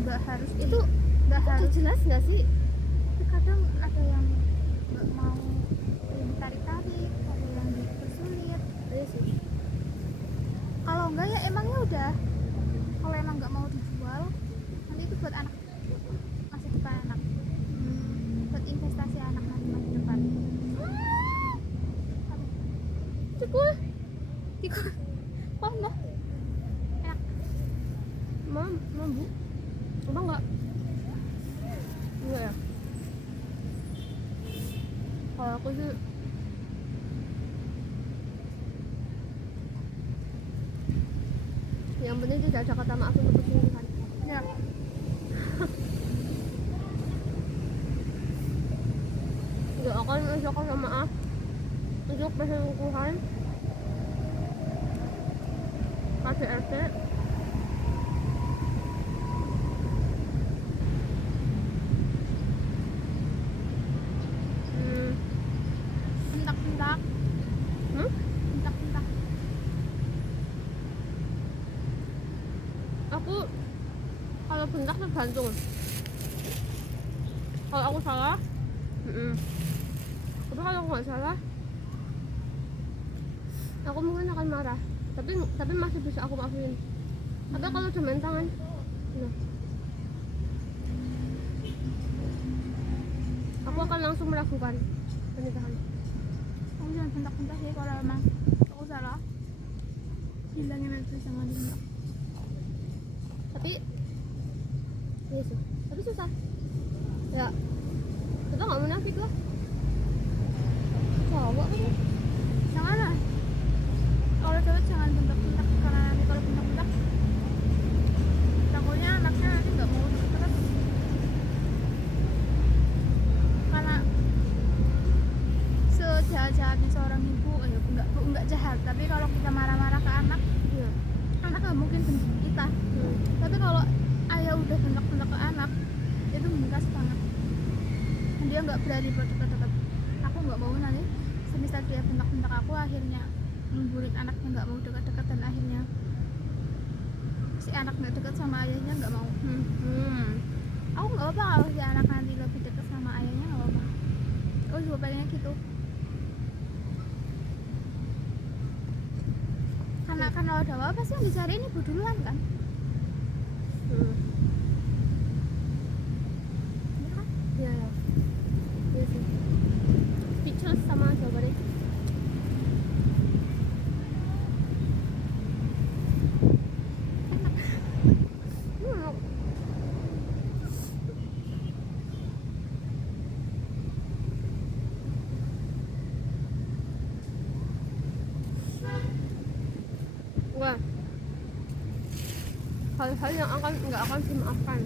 Nggak harus Itu nggak udah harus. jelas nggak sih? Tapi kadang ada yang nggak mau ditarik-tarik, ada yang dipersulit. Iya sih. Kalau enggak ya emangnya udah. Kalau emang nggak mau dijual, nanti itu buat anak masa depan anak, buat investasi anak nanti masa depan. Cikul. Ikut, oh enggak? Enak. Mam bu. Apa enggak? Enggak ya. Kalau aku sih yang penting tidak ada kata maaf untuk perselingkuhan. Ya. Tidak akan ada kata maaf untuk perselingkuhan. KDRT. Bentak-bentak, Hmm? bentak-bentak. Aku kalau bentak tergantung. Kalau aku salah, tapi kalau aku nggak salah, aku mungkin akan marah. Tapi masih bisa aku maafin. Tapi kalau udah main tangan, nah, aku akan langsung melakukan pernikahan. Kamu jangan bentak-bentak ya kalau emang aku salah. Bilangin aja sama dia. Tapi iya sih, tapi susah ya, kita nggak munafik lah, cowok kan. Jangan lah. Kalau cewek jangan bentak-bentak, karena nanti kalau bentak-bentak takutnya anaknya nanti nggak mau deket. Karena sejahat-jahatnya seorang ibu, ya enggak jahat, tapi kalau kita marah-marah ke anak, Iya. anak nggak mungkin benci kita. Tapi kalau ayah udah bentak-bentak ke anak, itu membekas banget. Dan dia nggak berani buat deket-deket. Aku nggak mau nanti semisal dia bentak-bentak aku, akhirnya memburit anaknya nggak mau dekat-dekat, dan akhirnya si anak nggak dekat sama ayahnya, nggak mau. Aku nggak apa-apa kalau si anak nanti lebih dekat sama ayahnya, nggak apa-apa. Aku juga pengennya gitu. Karena kalau ada apa pasti yang dicariin ibu duluan kan. Iya kan? Iya ya, iya sih. Speechless sama jawabannya. Wah, hal-hal yang nggak akan dimaafkan.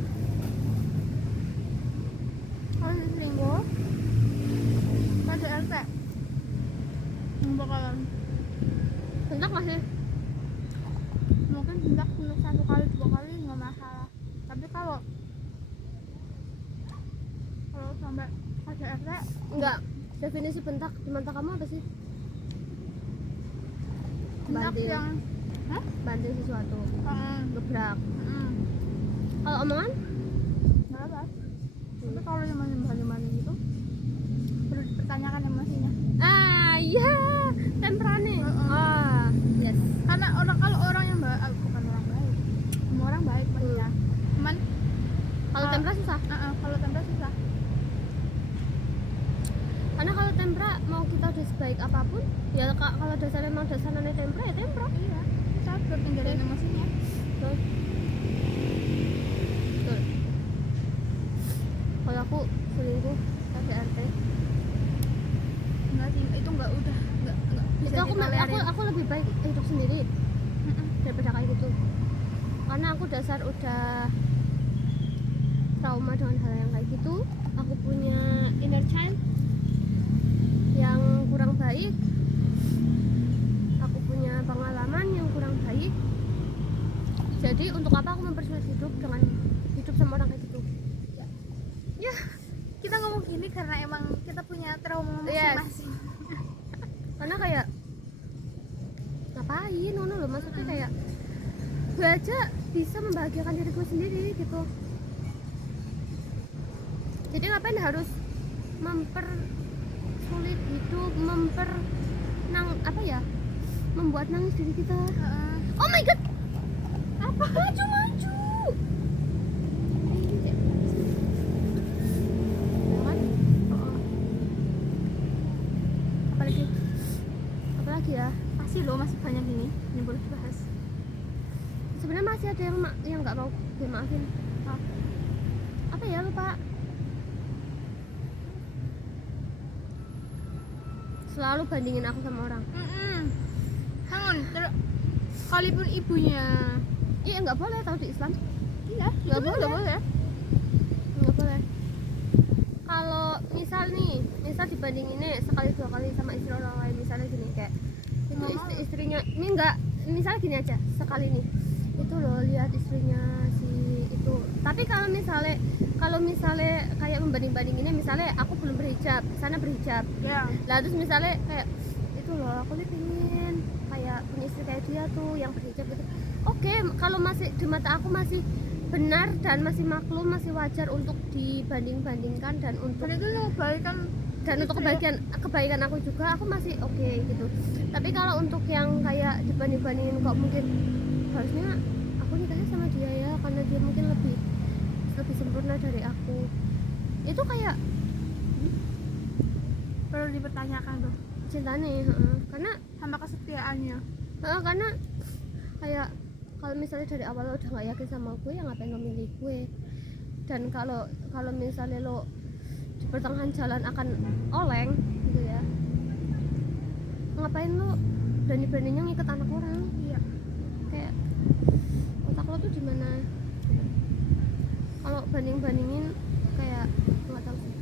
Kalau selingkuh KDRT bakalan Bentak nggak sih? mungkin hendak untuk 1 kali 2 kali nggak masalah, tapi kalau sampai KDRT Definisi bentak di mata kamu apa sih? bentak Banting. yang Banting sesuatu, gebrak. Kalau omongan? nggak apa. Tapi kalau yang maling itu perlu dipertanyakan emosinya. Iya, temperane. Yes. Karena kalau orang yang baik, bukan orang baik, semua orang baik maksudnya. Cuman Kalau tempera susah. kalau tempera susah. Karena kalau tempera mau kita udah sebaik apapun, ya kalau dasarnya emang dasarnya tempera ya tempera. Iya, susah buat ngendaliin emosinya. Betul. Betul. Kalau aku selingkuh KDRT. Enggak sih, itu enggak udah enggak bisa Itu ditolerir. aku lebih baik hidup sendiri daripada kayak gitu. Karena aku dasar udah trauma dengan hal yang kayak gitu. Aku punya inner child yang kurang baik. Aku punya pengalaman yang kurang baik. Jadi untuk apa aku mempersulit hidup dengan hidup sama orang kayak gitu? Ya, kita ngomong gini karena emang kita punya trauma Yes. masing-masing. Karena kayak ngapain ngono loh, maksudnya kayak gue aja bisa membahagiakan diri gue sendiri gitu. Jadi ngapain harus mempersulit hidup, membuat nangis diri kita. Oh my god, apa maju jangan. Apalagi ya, Masih loh, masih banyak ini yang boleh dibahas. sebenarnya masih ada yang nggak mau gue maafin. Apa ya, lupa. Selalu bandingin aku sama orang. Hangon, sekalipun ibunya. Iya, nggak boleh, tahu di Islam Iya, nggak itu boleh. nggak boleh. Nggak boleh. Kalau misal dibandinginnya sekali dua kali sama istri orang lain, misalnya gini kayak itu istrinya ini enggak, misalnya gini aja, sekali nih itu loh lihat istrinya si itu. Tapi kalau misalnya kayak membanding-bandinginnya, misalnya aku belum berhijab, sana berhijab, Ya. lah terus misalnya kayak itu loh aku nih pengen kayak punya istri kayak dia tuh yang berhijab gitu. Oke, kalau masih di mata aku masih benar dan masih maklum, masih wajar untuk dibanding-bandingkan dan untuk Dan itu kebaikan. untuk kebaikan aku juga, aku masih oke gitu. Tapi kalau untuk yang kayak dibanding-bandingin kok mungkin harusnya aku nikahnya sama dia ya karena dia mungkin lebih sempurna dari aku, itu kayak Perlu dipertanyakan tuh cinta nih. Karena sama kesetiaannya. karena kayak kalau misalnya dari awal lo udah gak yakin sama gue, ya ngapain lo milih gue? Dan kalau misalnya lo di pertengahan jalan akan oleng gitu ya, ngapain lo berani-beraninya ngikut anak orang? Iya. Kayak otak lo tuh di mana? Kalau banding-bandingin kayak nggak tahu sih.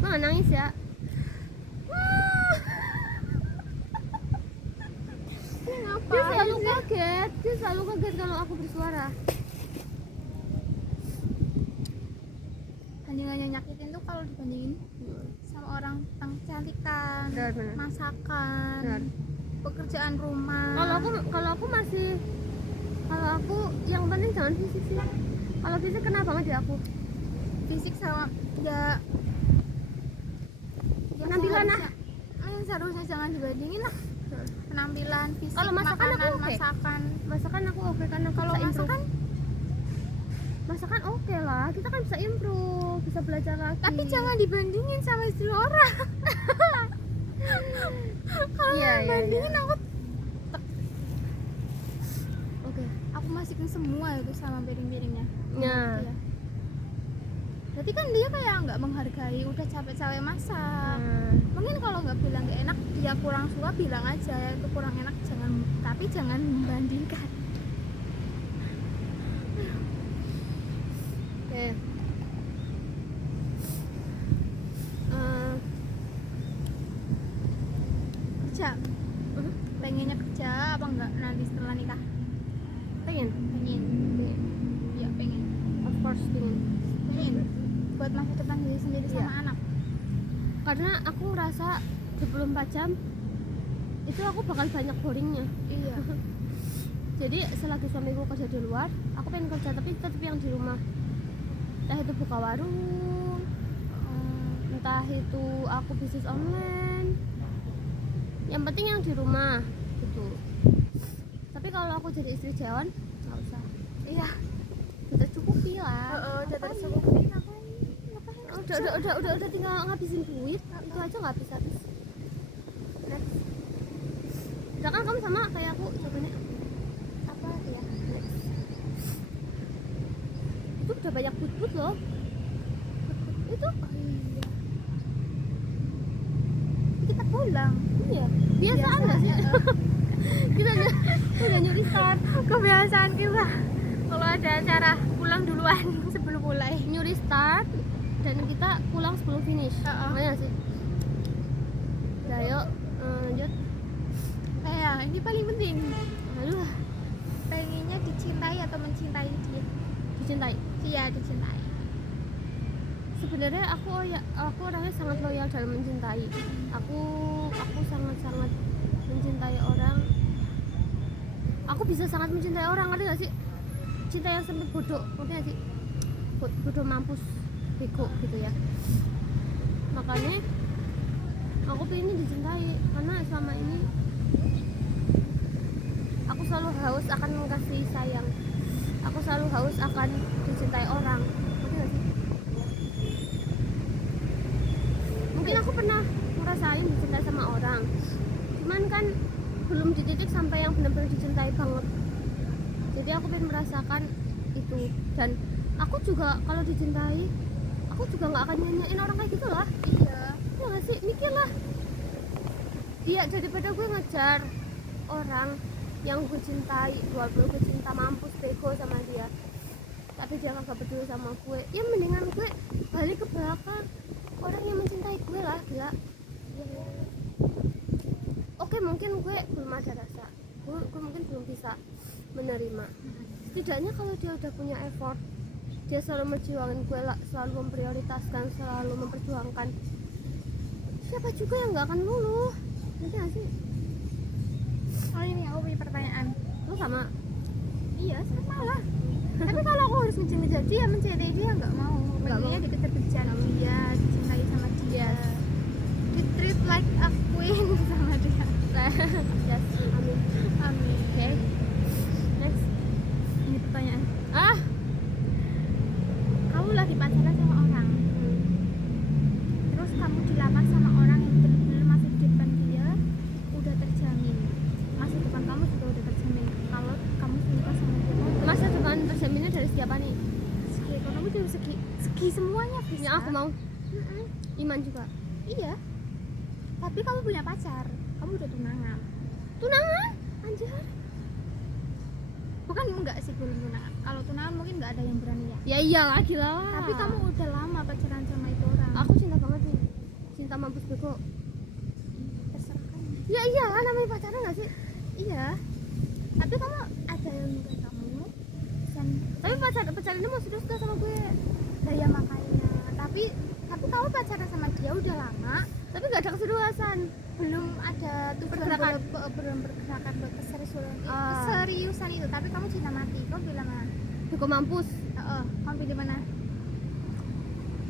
Lo nggak nangis ya? Dia selalu kaget kalau aku bersuara. Bandingannya nyakitin tuh kalau dibandingin sama orang tentang kecantikan, Benar. masakan, Benar. pekerjaan rumah. Kalau aku yang penting jangan fisik sih. Kalau fisik kena banget di aku. Fisik sama ya Penampilan seharusnya jangan dibandingin lah. Penampilan, fisik, Kalau masakan makanan, aku oke. masakan. Aku oke karena aku Kalau bisa improve. masakan oke lah, kita kan bisa improve, bisa belajar lagi. tapi jangan dibandingin sama istri orang. Kalau Iya. bandingin aku Oke. aku masukin semua itu sama piring-piringnya. Ya. Iya. Berarti kan dia kayak nggak menghargai, udah capek-capek masak. Mungkin kalau nggak bilang nggak enak, dia kurang suka bilang aja ya itu kurang enak, tapi jangan membandingkan. Oke. Kerja, pengennya kerja apa enggak nanti setelah nikah? Pengen. Iya pengen. Of course pengen. Buat masa depan diri sendiri sama Iya. anak. karena aku ngerasa 24 jam itu aku bakal banyak boringnya. Iya. Jadi selagi suamiku kerja di luar, aku pengen kerja tapi tetap yang di rumah. Entah itu buka warung, entah itu aku bisnis online. Yang penting yang di rumah gitu. Tapi kalau aku jadi istri Jawan, nggak usah. Iya. Udah cukupi lah. Udah Ngapain? tercukupi ngapain? Udah tinggal ngabisin duit, itu aja nggak habis. Next. Udah kan kamu sama kayak aku, jawabannya Apa ya? next. Itu udah banyak but loh. Itu Oh iya. Kita pulang. iya biasaan nggak sih? Kita udah nyuri start. Kebiasaan kita kalau ada acara pulang duluan sebelum mulai. Nyuri start dan kita pulang sebelum finish. Mana sih? Udah yuk lanjut. Ini paling penting. Aduh, Pengennya dicintai atau mencintai dia? dicintai. Iya, dicintai. Sebenarnya aku orangnya sangat loyal dalam mencintai. Aku sangat mencintai orang. Aku bisa sangat mencintai orang, ngerti gak sih? Cinta yang sampai bodoh, ngerti gak sih? Bodoh mampus, bego gitu ya. Makanya aku pengen dicintai karena selama ini aku selalu haus akan kasih sayang. Aku selalu haus akan dicintai orang, ngerti gak sih? Mungkin aku pernah ngerasain dicintai sama orang, cuman kan belum di titik sampai yang benar-benar dicintai banget. Jadi aku pengen merasakan itu, dan aku juga kalau dicintai aku juga nggak akan nyanyain orang kayak gitu lah. Iya. Ya nggak sih, mikir lah. Iya, daripada gue ngejar orang yang gue cintai, walaupun gue cinta mampus bego sama dia, tapi dia nggak peduli sama gue, ya mendingan gue balik ke belakang orang yang mencintai gue lah, gila. Oke, mungkin gue belum ada rasa, gue mungkin belum bisa menerima. Setidaknya kalau dia udah punya effort, dia selalu memperjuangkan gue, selalu memprioritaskan, selalu memperjuangkan, siapa juga yang nggak akan luluh, nanti gak sih? Oh ini aku punya pertanyaan. Lu sama? Iya, sama lah. Tapi kalau aku harus ngejar dia, mencintai dia nggak mau. Pengennya dikejar-kejar dia, dicintai sama dia, di-treat like a queen sama dia. Yes, amin. Amin. Oke, next. Ini pertanyaan. Ah, Kamu lagi pacaran sama orang, terus kamu dilamar sama orang yang benar-benar masa depan dia udah terjamin, masa depan kamu juga udah terjamin. Kalau kamu suka sama dia, kamu masa depan terjaminnya dari siapa nih? segi ekonomi juga segi semuanya bisa. Yang aku mau, Mm-mm. iman juga. Iya. Tapi kamu punya pacar, kamu udah tunangan. Tunangan? Anjir. Bukan enggak sih belum tunangan. Kalau tunangan mungkin nggak ada yang berani ya. Ya iyalah, gila. Tapi kamu udah lama pacaran sama itu orang. Aku cinta banget nih. Cinta mampus bego. Terserah kamu. Ya iyalah, namanya pacaran gak sih? Iya. Tapi kamu ada yang kayak kamu. Dan Tapi pacaran ini mau serius gak sama gue? ya makanya. Tapi kamu pacaran sama dia udah lama, Tapi gak ada keseriusan. belum ada tuh Pergerakan. belum bergerakan buat keseriusan Ah. keseriusan itu. Tapi kamu cinta mati. Kamu pilih mana? Bego mampus. Kamu pilih mana?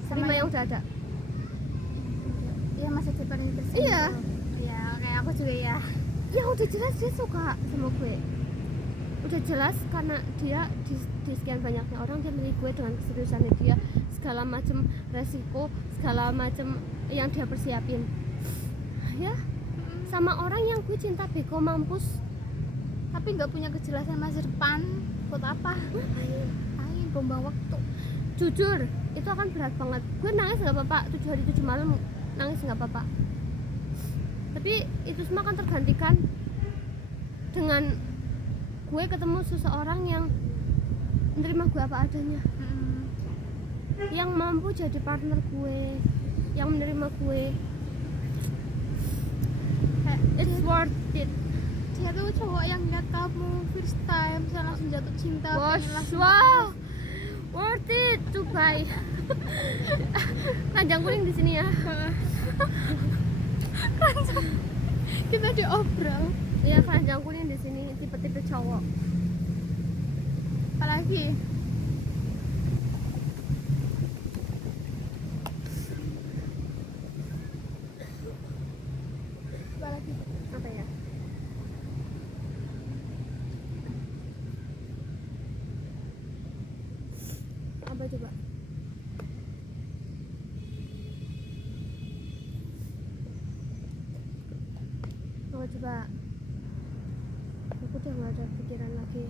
Terima yang udah ada. Iya, masa depan yang bersih. Iya. Iya, kayak aku juga ya. Ya udah jelas dia suka sama gue. Udah jelas karena dia di sekian banyaknya orang dia milih gue dengan keseriusannya dia, segala macam resiko, segala macam yang dia persiapin. Ya, sama orang yang gue cinta bego mampus. Tapi nggak punya kejelasan masa depan. Buat apa? Ayo buang waktu. Jujur, itu akan berat banget. Gue nangis nggak apa-apa, 7 hari 7 malam nangis nggak apa-apa. Tapi itu semua akan tergantikan dengan gue ketemu seseorang yang menerima gue apa adanya, yang mampu jadi partner gue, yang menerima gue. It's worth it. Dia tuh cowok yang lihat kamu first time bisa langsung jatuh cinta. pengen langsung Wow, worth it to buy. Kacang kuning di sini ya. Kita diobrol. Iya, keranjang kuning di sini tipe-tipe cowok. Apalagi apalagi Apa ya? Apa coba? Apa coba? Aku udah gak ada pikiran lagi.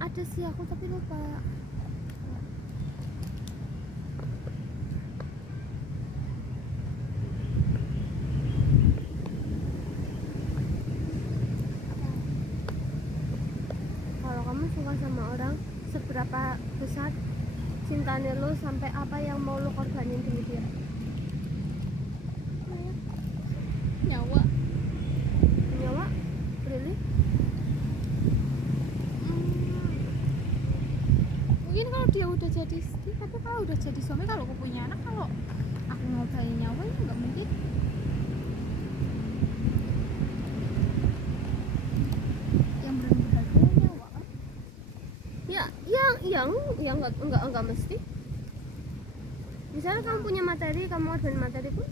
Ada sih aku tapi lupa. Kalau kamu suka sama orang, seberapa besar cintanya lo sampai apa yang mau lo korbanin demi dia? nyawa. Nyawa? Really? Mungkin kalau dia udah jadi istri, tapi kalau udah jadi suami, kalau aku punya anak, kalau aku ngobain nyawa ya nggak mungkin. Yang benar berharga nyawa kan? Ya, yang enggak mesti. Misalnya kamu punya materi, kamu orbanin materi pun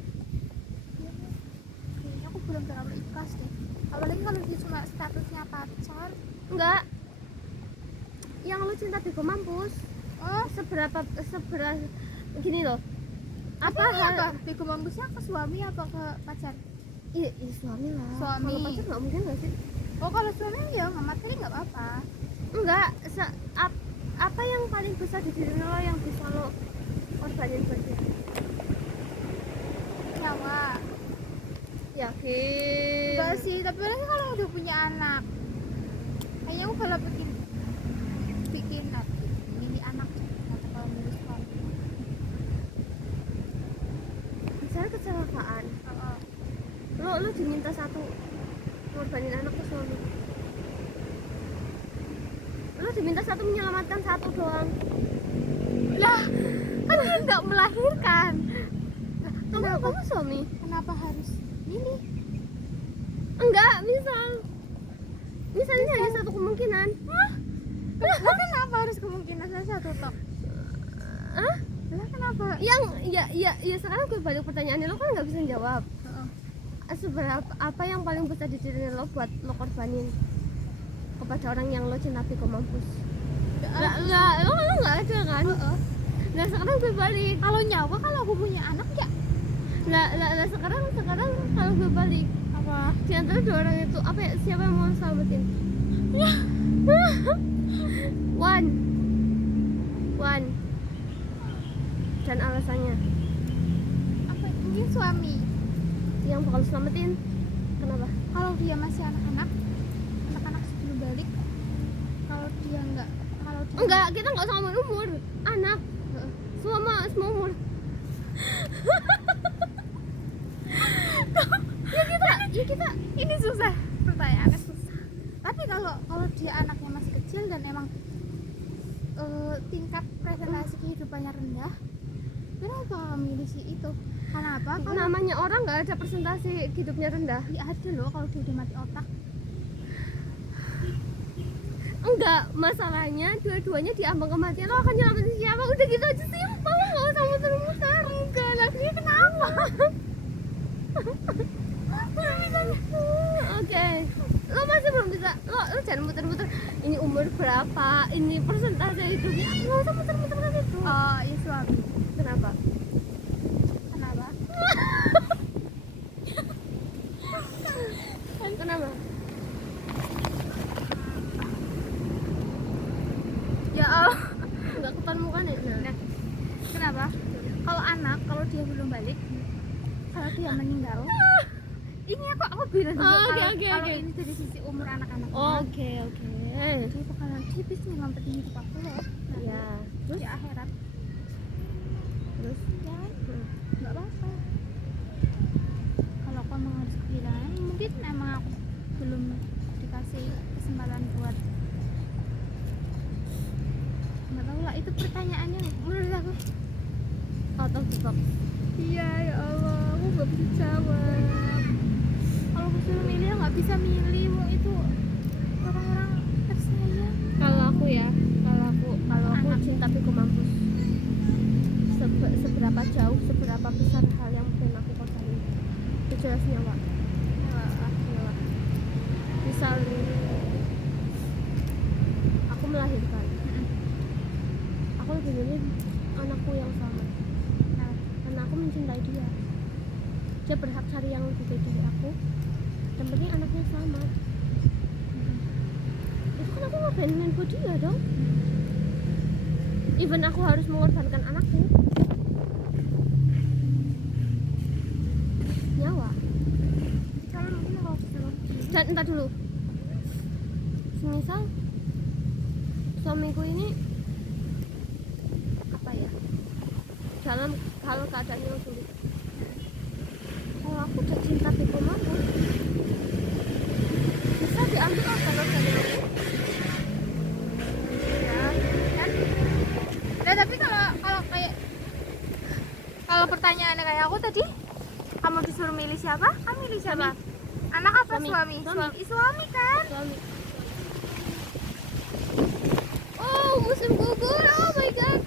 Kayaknya aku belum terlalu ikhlas deh. Apalagi kalau dia cuma statusnya pacar. enggak. Yang lo cinta bego mampus. Oh, Seberapa gini loh. Apa apa hal? apa? Bego mampusnya ke suami apa ke pacar? Iya, suami lah. Suami. Kalau pacar nggak mungkin nggak sih? Oh, kalau suami ya nggak materi nggak apa-apa. Enggak. Apa yang paling besar di diri lo yang bisa lo korbanin buat dia? Nyawa. Yakin? Enggak sih, tapi lagi kalau udah punya anak, kayaknya aku kalau bikin milih anak atau kalau milih suami. Misalnya kecelakaan, lo diminta satu ngorbanin anak ke suami. Lo diminta satu menyelamatkan satu doang. Lah, kan dia nggak melahirkan. Kamu suami? Kenapa harus milih? Enggak, misalnya hanya satu kemungkinan. Lah kenapa harus kemungkinan saja satu tok? Hah? Lah kenapa? Yang ya sekarang gue balik pertanyaannya lo kan nggak bisa jawab. Heeh. Seberapa apa yang paling besar di diri lo buat lo korbanin kepada orang yang lo cinta bego mampus? Lo nggak ada kan? Heeh. Nah sekarang gue balik. Kalau nyawa, kalau aku punya anak ya Lah sekarang kalau gue balik apa? di antara dua orang itu apa ya, siapa yang mau lo selamatin? One. Dan alasannya Apa ini suami? yang bakal lo selamatin kenapa? Kalau dia masih anak-anak sebelum balik, kalau dia Enggak, kita nggak usah ngomongin umur anak. Semua umur. ya kita ini susah, pertanyaannya susah. Tapi kalau dia anaknya masih kecil dan emang tingkat presentasi kehidupannya rendah, kenapa milih si itu? Karena apa? Kalau namanya orang nggak ada presentasi hidupnya rendah. ya ada loh, kalau dia udah mati otak. Enggak, masalahnya dua-duanya diambang kematian. Lo akan nyelamatin siapa? Udah gitu aja simpel, lo nggak usah muter-muter. Enggak, anaknya kenapa? Oke. Lo masih belum bisa. Lo jangan muter-muter. Ini umur berapa? Ini persentase hidupnya. Nggak usah muter-muter kan itu. Oh, ya suami. Kenapa? Kenapa? Kenapa? Ya Allah. Nggak ketemu kan ya? Nah. Kenapa? Kalau anak, kalau dia belum balik, kalau dia meninggal, ini aku bilang dulu, Oh, kalau oke. ini dari sisi umur anak-anaknya, Oke. dia bakalan tipis nyelamatin hidup aku loh. Ya. Terus di akhirat, Terus? ya nggak apa-apa. Kalau aku emang harus kehilangan, mungkin emang aku belum dikasih kesempatan buat, nggak tahu lah, itu pertanyaannya menurut aku Out of the box. Iya ya Allah, aku nggak bisa jawab. Kalau aku suruh milih, aku nggak bisa milih. Wong itu orang-orang tersayang. Kalau aku ya, kalau aku Anak. cinta piku mampus. Seberapa jauh, seberapa besar hal yang pengen aku korbanin. Itu jelas nyawa. Nyawa. Misal aku melahirkan, aku lebih milih anakku yang selamat. Nah, Karena aku mencintai dia. Dia berhak cari yang lebih baik dari aku. Yang penting anaknya selamat. Itu kan aku ngorbanin buat dia dong. Even aku harus mengorbankan anakku. Nyawa. kalau mungkin kalau suruh Dan entar dulu. Semisal suamiku ini apa ya? Dalam kalau keadaan yang sulit. Kalau aku udah cinta piku mampus, bisa diambil organ-organnya aku. ya kan. Nah, tapi kalau kayak kalau pertanyaannya kayak aku tadi, kamu disuruh milih siapa? Kamu milih siapa? Anak apa Suami. suami? Suami kan? Suami. Oh, musim gugur. Oh my god.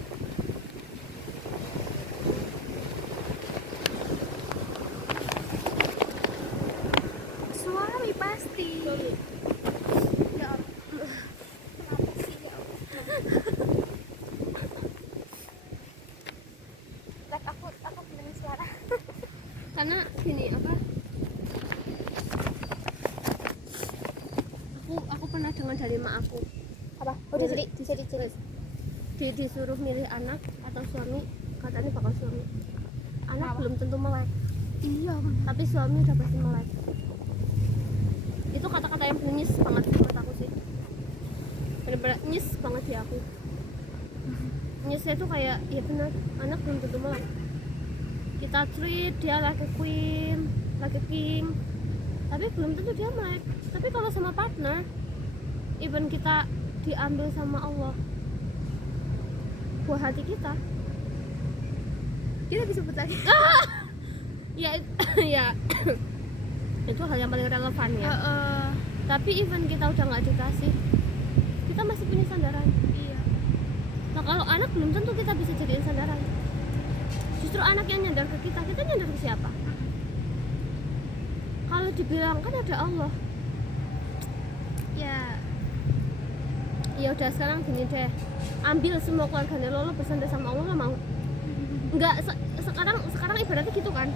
Suami pasti. Suami. Ya Allah. Kenapa sih ya Allah? Aku mendengar suara. Karena gini apa? Aku pernah dengar dari mak aku. Apa? Udah jadi. Disuruh milih anak atau suami, katanya bakal suami. Anak Kenapa? belum tentu melek, Iya kan. tapi suami udah pasti melek. Itu kata-kata yang nyes banget di mata aku sih. Bener-bener nyes banget di aku. Nyesnya tuh kayak, ya benar, anak belum tentu melek. Kita treat dia like queen, like king, tapi belum tentu dia melek. Tapi kalau sama partner, even kita diambil sama Allah buah hati kita, Kita disebut lagi. ya ya itu hal yang paling relevan ya. Tapi even kita udah nggak dikasih, kita masih punya sandaran. Iya. Nah kalau anak belum tentu kita bisa jadiin sandaran. Justru anak yang nyandar ke kita nyandar ke siapa? Kalau dibilang kan ada Allah. Ya udah sekarang gini deh, ambil semua keluarganya lo bersandar sama Allah, lo mau? Enggak, sekarang ibaratnya gitu kan.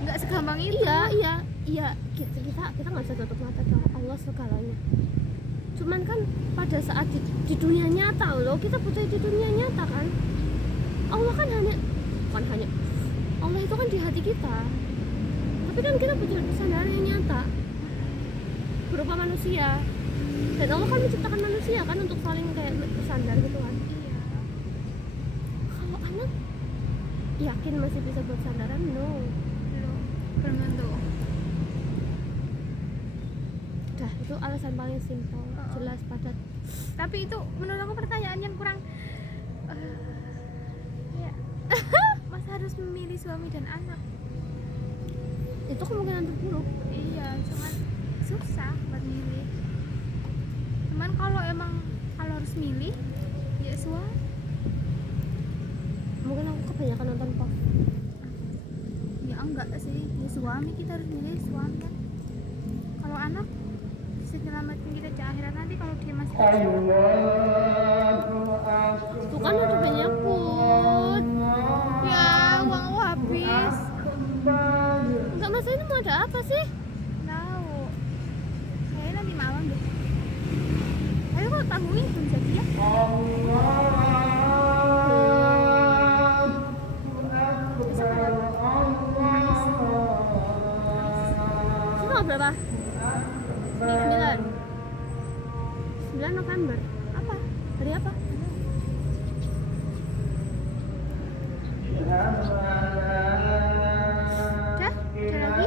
Nggak segampang itu. Iya, kita nggak bisa tutup mata dong, Allah segalanya. Cuman kan pada saat di dunia nyata loh, kita butuh di dunia nyata kan. Allah kan bukan hanya Allah itu kan di hati kita, tapi kan kita butuh sandaran yang nyata berupa manusia. Dan Allah kan menciptakan manusia kan untuk saling kayak bersandar gitu kan. Iya. Kalau anak yakin masih bisa buat sandaran? No. Belum tentu. Udah, itu alasan paling simpel, jelas, padat. Tapi itu menurut aku pertanyaan yang kurang ya. Masa harus memilih suami dan anak? Itu kemungkinan terburuk. Iya, cuman susah buat milih. Cuman kalau harus milih ya suami. Mungkin aku kebanyakan nonton pop. Ya enggak sih, ya suami, kita harus milih suami kan. Kalau anak bisa nyelamatin kita di akhirat nanti kalau dia masih kecil. Itu kan udah banyak put. Ya, uangku habis. Enggak, masa ini mau ada apa sih? Tahu. Kayaknya nanti malam deh. Ayo kok tanggungin belum jadi ya? Tanggal berapa? 9 November. Apa? Hari apa? Udah? Udah lagi?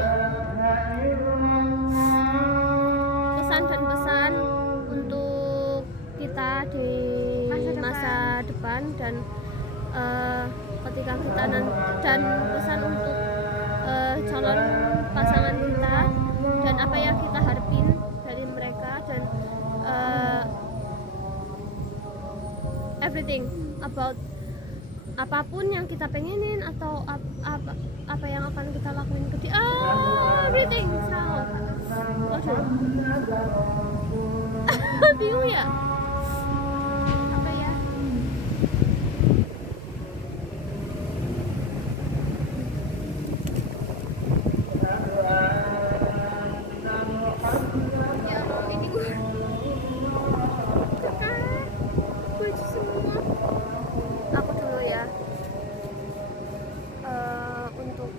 Pesan dan pesan untuk kita di Masa depan. masa depan dan ketika kita dan pesan untuk calon pasangan kita dan apa yang kita harapin dari mereka dan everything about apapun yang kita pengenin atau apa yang akan kita lakuin ke dia, everything bingung ya apa ya. Ya ini gue Semua aku dulu ya untuk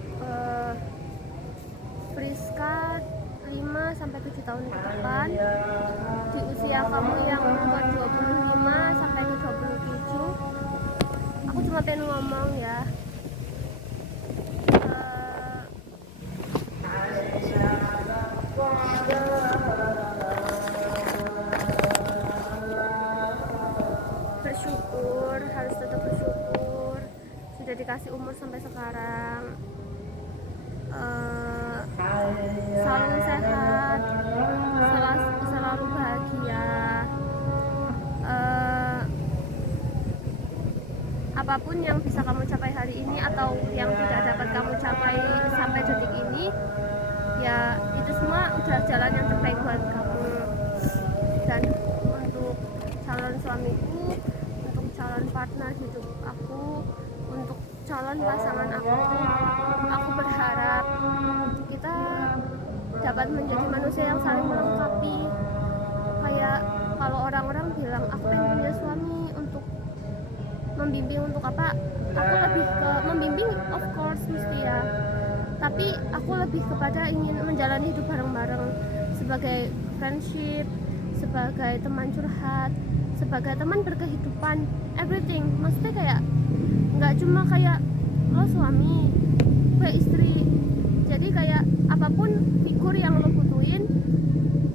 Friska 5-7 tahun ke depan di usia kamu yang ke 25 sampai ke 27, aku cuma pengen ngomong ya, bersyukur, harus tetap bersyukur sudah dikasih umur sampai sekarang, selalu sehat, selalu bahagia, apapun yang bisa kamu capai hari ini atau yang tidak dapat kamu capai sampai detik ini, ya itu semua udah jalan yang terbaik buat kamu. Dan untuk calon suamiku, untuk calon partner hidup aku, untuk calon pasangan aku berharap kita dapat menjadi manusia yang saling melengkapi. Kayak kalau orang-orang bilang aku pengen punya suami untuk membimbing untuk apa, aku lebih ke membimbing of course mesti ya, tapi aku lebih kepada ingin menjalani hidup bareng-bareng sebagai friendship, sebagai teman curhat, sebagai teman berkehidupan, everything. Maksudnya kayak nggak cuma kayak lo suami, gue istri. Jadi kayak apapun figur yang lo butuhin,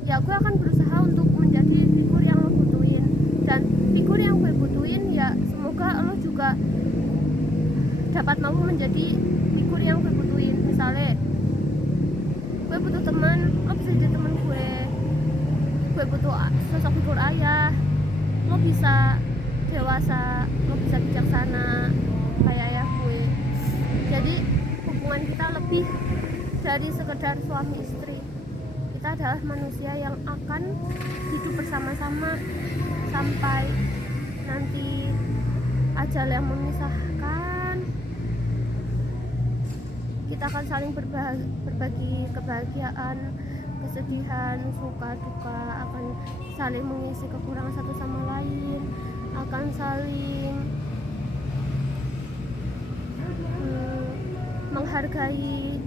ya gue akan berusaha untuk menjadi figur yang lo butuhin. Dan figur yang gue butuhin ya semoga lo juga dapat mampu menjadi figur yang gue butuhin. Misalnya gue butuh teman, lo bisa jadi teman gue. Gue butuh sosok figur ayah, lo bisa dewasa, lo bisa bijaksana kayak ayah gue. Jadi hubungan kita lebih dari sekedar suami istri. Kita adalah manusia yang akan hidup bersama-sama sampai nanti ajal yang memisahkan. Kita akan saling berbagi kebahagiaan, kesedihan, suka duka, akan saling mengisi kekurangan satu sama lain, akan saling menghargai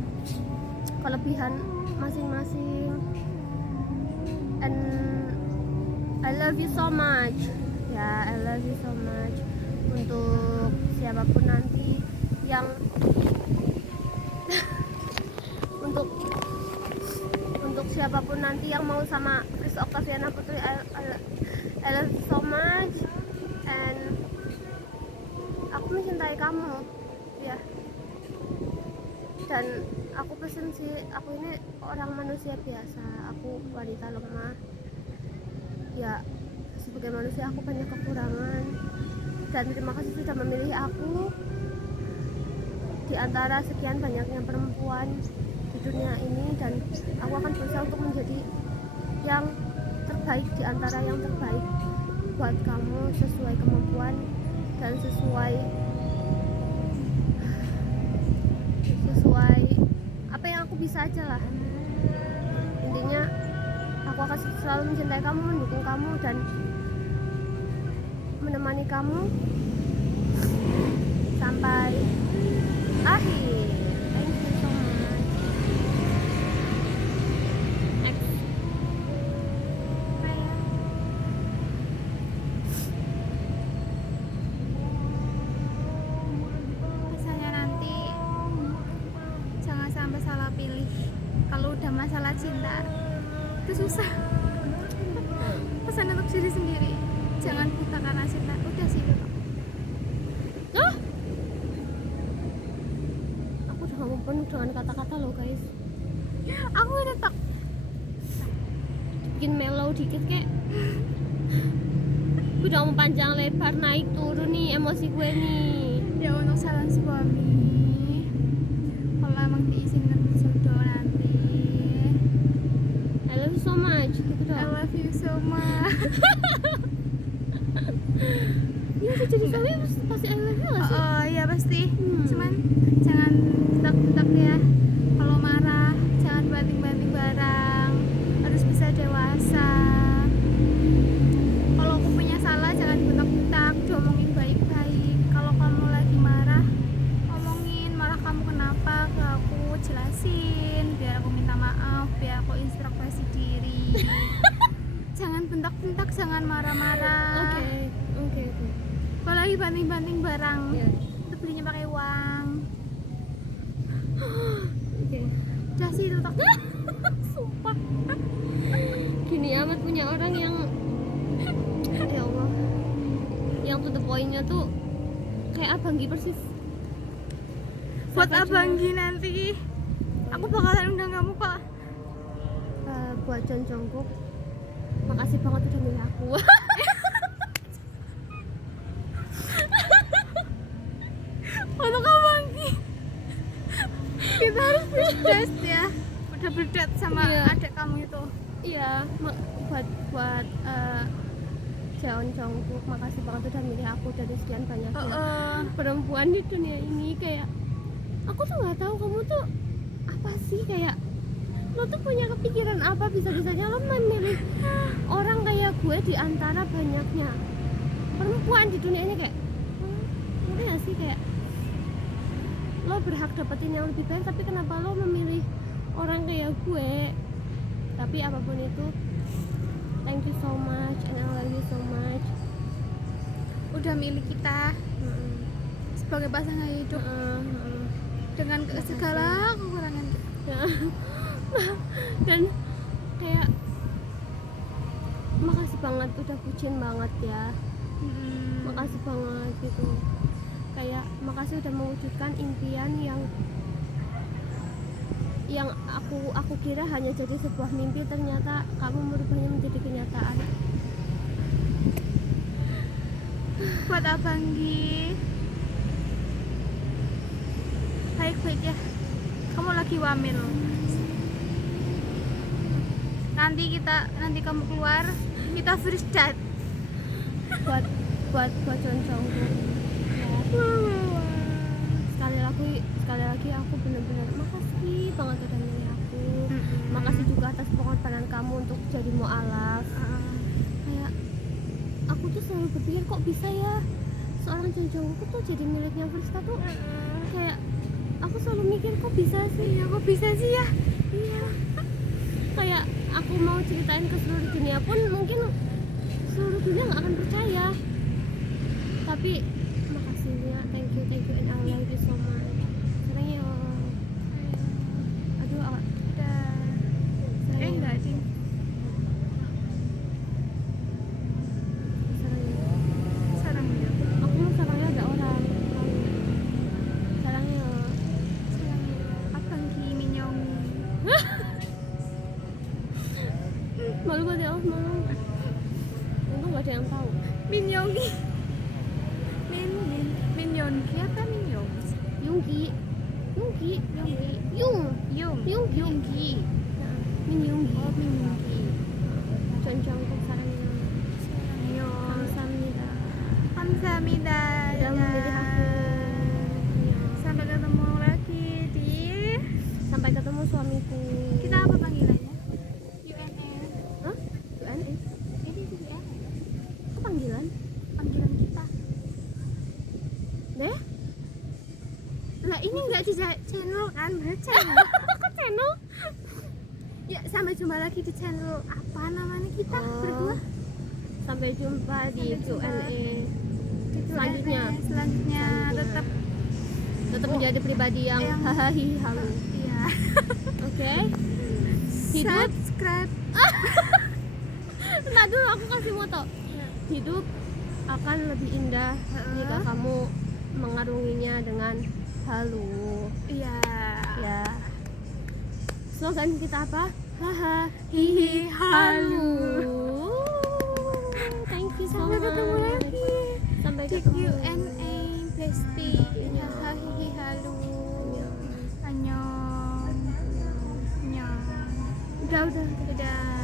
kelebihan masing-masing. And I love you so much ya, I love you so much. Untuk siapapun nanti yang untuk siapapun nanti yang mau sama Chris Octaviana Putri, I love you so much. And aku mencintai kamu ya. Dan aku pesen sih, aku ini orang manusia biasa, aku wanita lemah ya. Sebagai manusia aku banyak kekurangan, dan terima kasih sudah memilih aku di antara sekian banyaknya perempuan di dunia ini. Dan aku akan berusaha untuk menjadi yang terbaik di antara yang terbaik buat kamu, sesuai kemampuan dan sesuai apa yang aku bisa aja lah. Intinya aku akan selalu mencintai kamu, mendukung kamu, dan menemani kamu sampai akhir. Thank you so much. Next. apa ya, misalnya nanti jangan sampai salah pilih. Kalau udah masalah cinta itu susah. Pesan untuk diri sendiri, jangan buta karena cinta. Udah sih itu. penuh dengan kata-kata loh guys. Aku tetap Bikin mellow dikit kayak udah mau panjang lebar naik turun nih emosi gue nih. ya untuk calon suami. Kalau emang diizinin jodoh nanti. I love you so much gitu I dong. love you so much. Iya udah jadi suami pasti I love you gak sih? Oh iya pasti. Hmm. Cuman jangan bentak-bentak ya. Kalau marah jangan banting-banting barang. Harus bisa dewasa. Kalau aku punya salah jangan bentak-bentak, diomongin baik-baik. Kalau kamu lagi marah, ngomongin marah kamu kenapa ke aku, jelasin biar aku minta maaf, biar aku introspeksi diri. Jangan bentak-bentak, jangan marah-marah. Oke. Apalagi banting-banting barang. Ya. Itu belinya pakai uang. Oke. Udah sih itu tak. Sumpah. Gini amat punya orang yang ya Allah. Yang to the point-nya tuh kayak Abang Gi persis. Buat Sampai Abang cuma- Gi nanti aku bakalan undang kamu kok. buat John Jungkook, makasih banget udah milih aku. Untuk Abang Gi kita harus berdate ya. Udah berdate sama Iya. adik kamu itu. Iya, buat John Jungkook, makasih banget udah milih aku dari sekian banyaknya perempuan di dunia ini. Kayak aku tuh nggak tahu kamu tuh apa sih, kayak lo tuh punya kepikiran apa bisa-bisanya lo memilih orang kayak gue di antara banyaknya perempuan di dunia ini. Kayak ngerti gak sih, kayak lo berhak dapetin yang lebih baik, tapi kenapa lo memilih orang kayak gue? Tapi apapun itu, thank you so much and I love you so much. Udah milik kita Mm-mm. sebagai pasangan hidup Mm-mm. dengan segala kekurangan kita. Ya. Dan kayak makasih banget udah bucin banget ya, makasih banget gitu. Kayak makasih udah mewujudkan impian yang aku kira hanya jadi sebuah mimpi, ternyata kamu merubahnya menjadi kenyataan. Buat Abang Gi, baik-baik ya. Kamu lagi wamil. Nanti kamu keluar, kita first date. buat John Jungkook ya. Sekali lagi aku benar-benar makasih banget udah milih aku. Makasih juga atas pengorbanan kamu untuk jadi mualaf. Kayak aku tuh selalu berpikir kok bisa ya seorang John Jungkook tuh jadi miliknya Friska tuh. Kayak aku selalu mikir kok bisa sih. Iya, kok bisa sih ya? Iya. Kayak aku mau ceritain ke seluruh dunia pun mungkin seluruh dunia nggak akan percaya. Tapi makasihnya, thank you and I love you so much. Sarang ya. Aduh, awak. Udah. Sarang ya. Enggak ding. Sarang ya. Sarang ya. Aku mau sarangnya ada orang. Sarang ya. Sarang ya. Abang Gi Minyong. Malu banget ya, malu. Untung nggak ada yang tahu. Minyongi. Minyongi apa Minyong? Yunggi. Yunggi. Nah, Min Yunggi. Oh, Minyongi. John Jungkook sarangnya. Sarangyo. Kamsahamnida. Kamsahamnida. Udah memilih aku. Ya. Sampai ketemu lagi di Sampai ketemu suamiku. kita apa panggilannya? UNS. Hah? UNS? Ini di UNS. Kok panggilan? Panggilan kita. Deh? Lah ini nggak di channel kan? Channel. Kok channel? Ya sampai jumpa lagi di channel apa namanya kita Oh. berdua. Sampai jumpa di Sampai jumpa. Q&A. Di Selanjutnya. UNS. Selanjutnya tetap Tetap menjadi pribadi yang Yang- hahaha halu. iya. Oke? Hidup. Subscribe. Nah dulu aku kasih moto. Hidup akan lebih indah jika kamu mengarunginya dengan halu. Iya. Ya. Slogan kita apa? Haha, Hihi halu. Thank you so Sampai much. ketemu lagi. Sampai Di ketemu. Q&A bestie. Haha hihi halu. Annyeong. Annyeong. Udah. Dadah.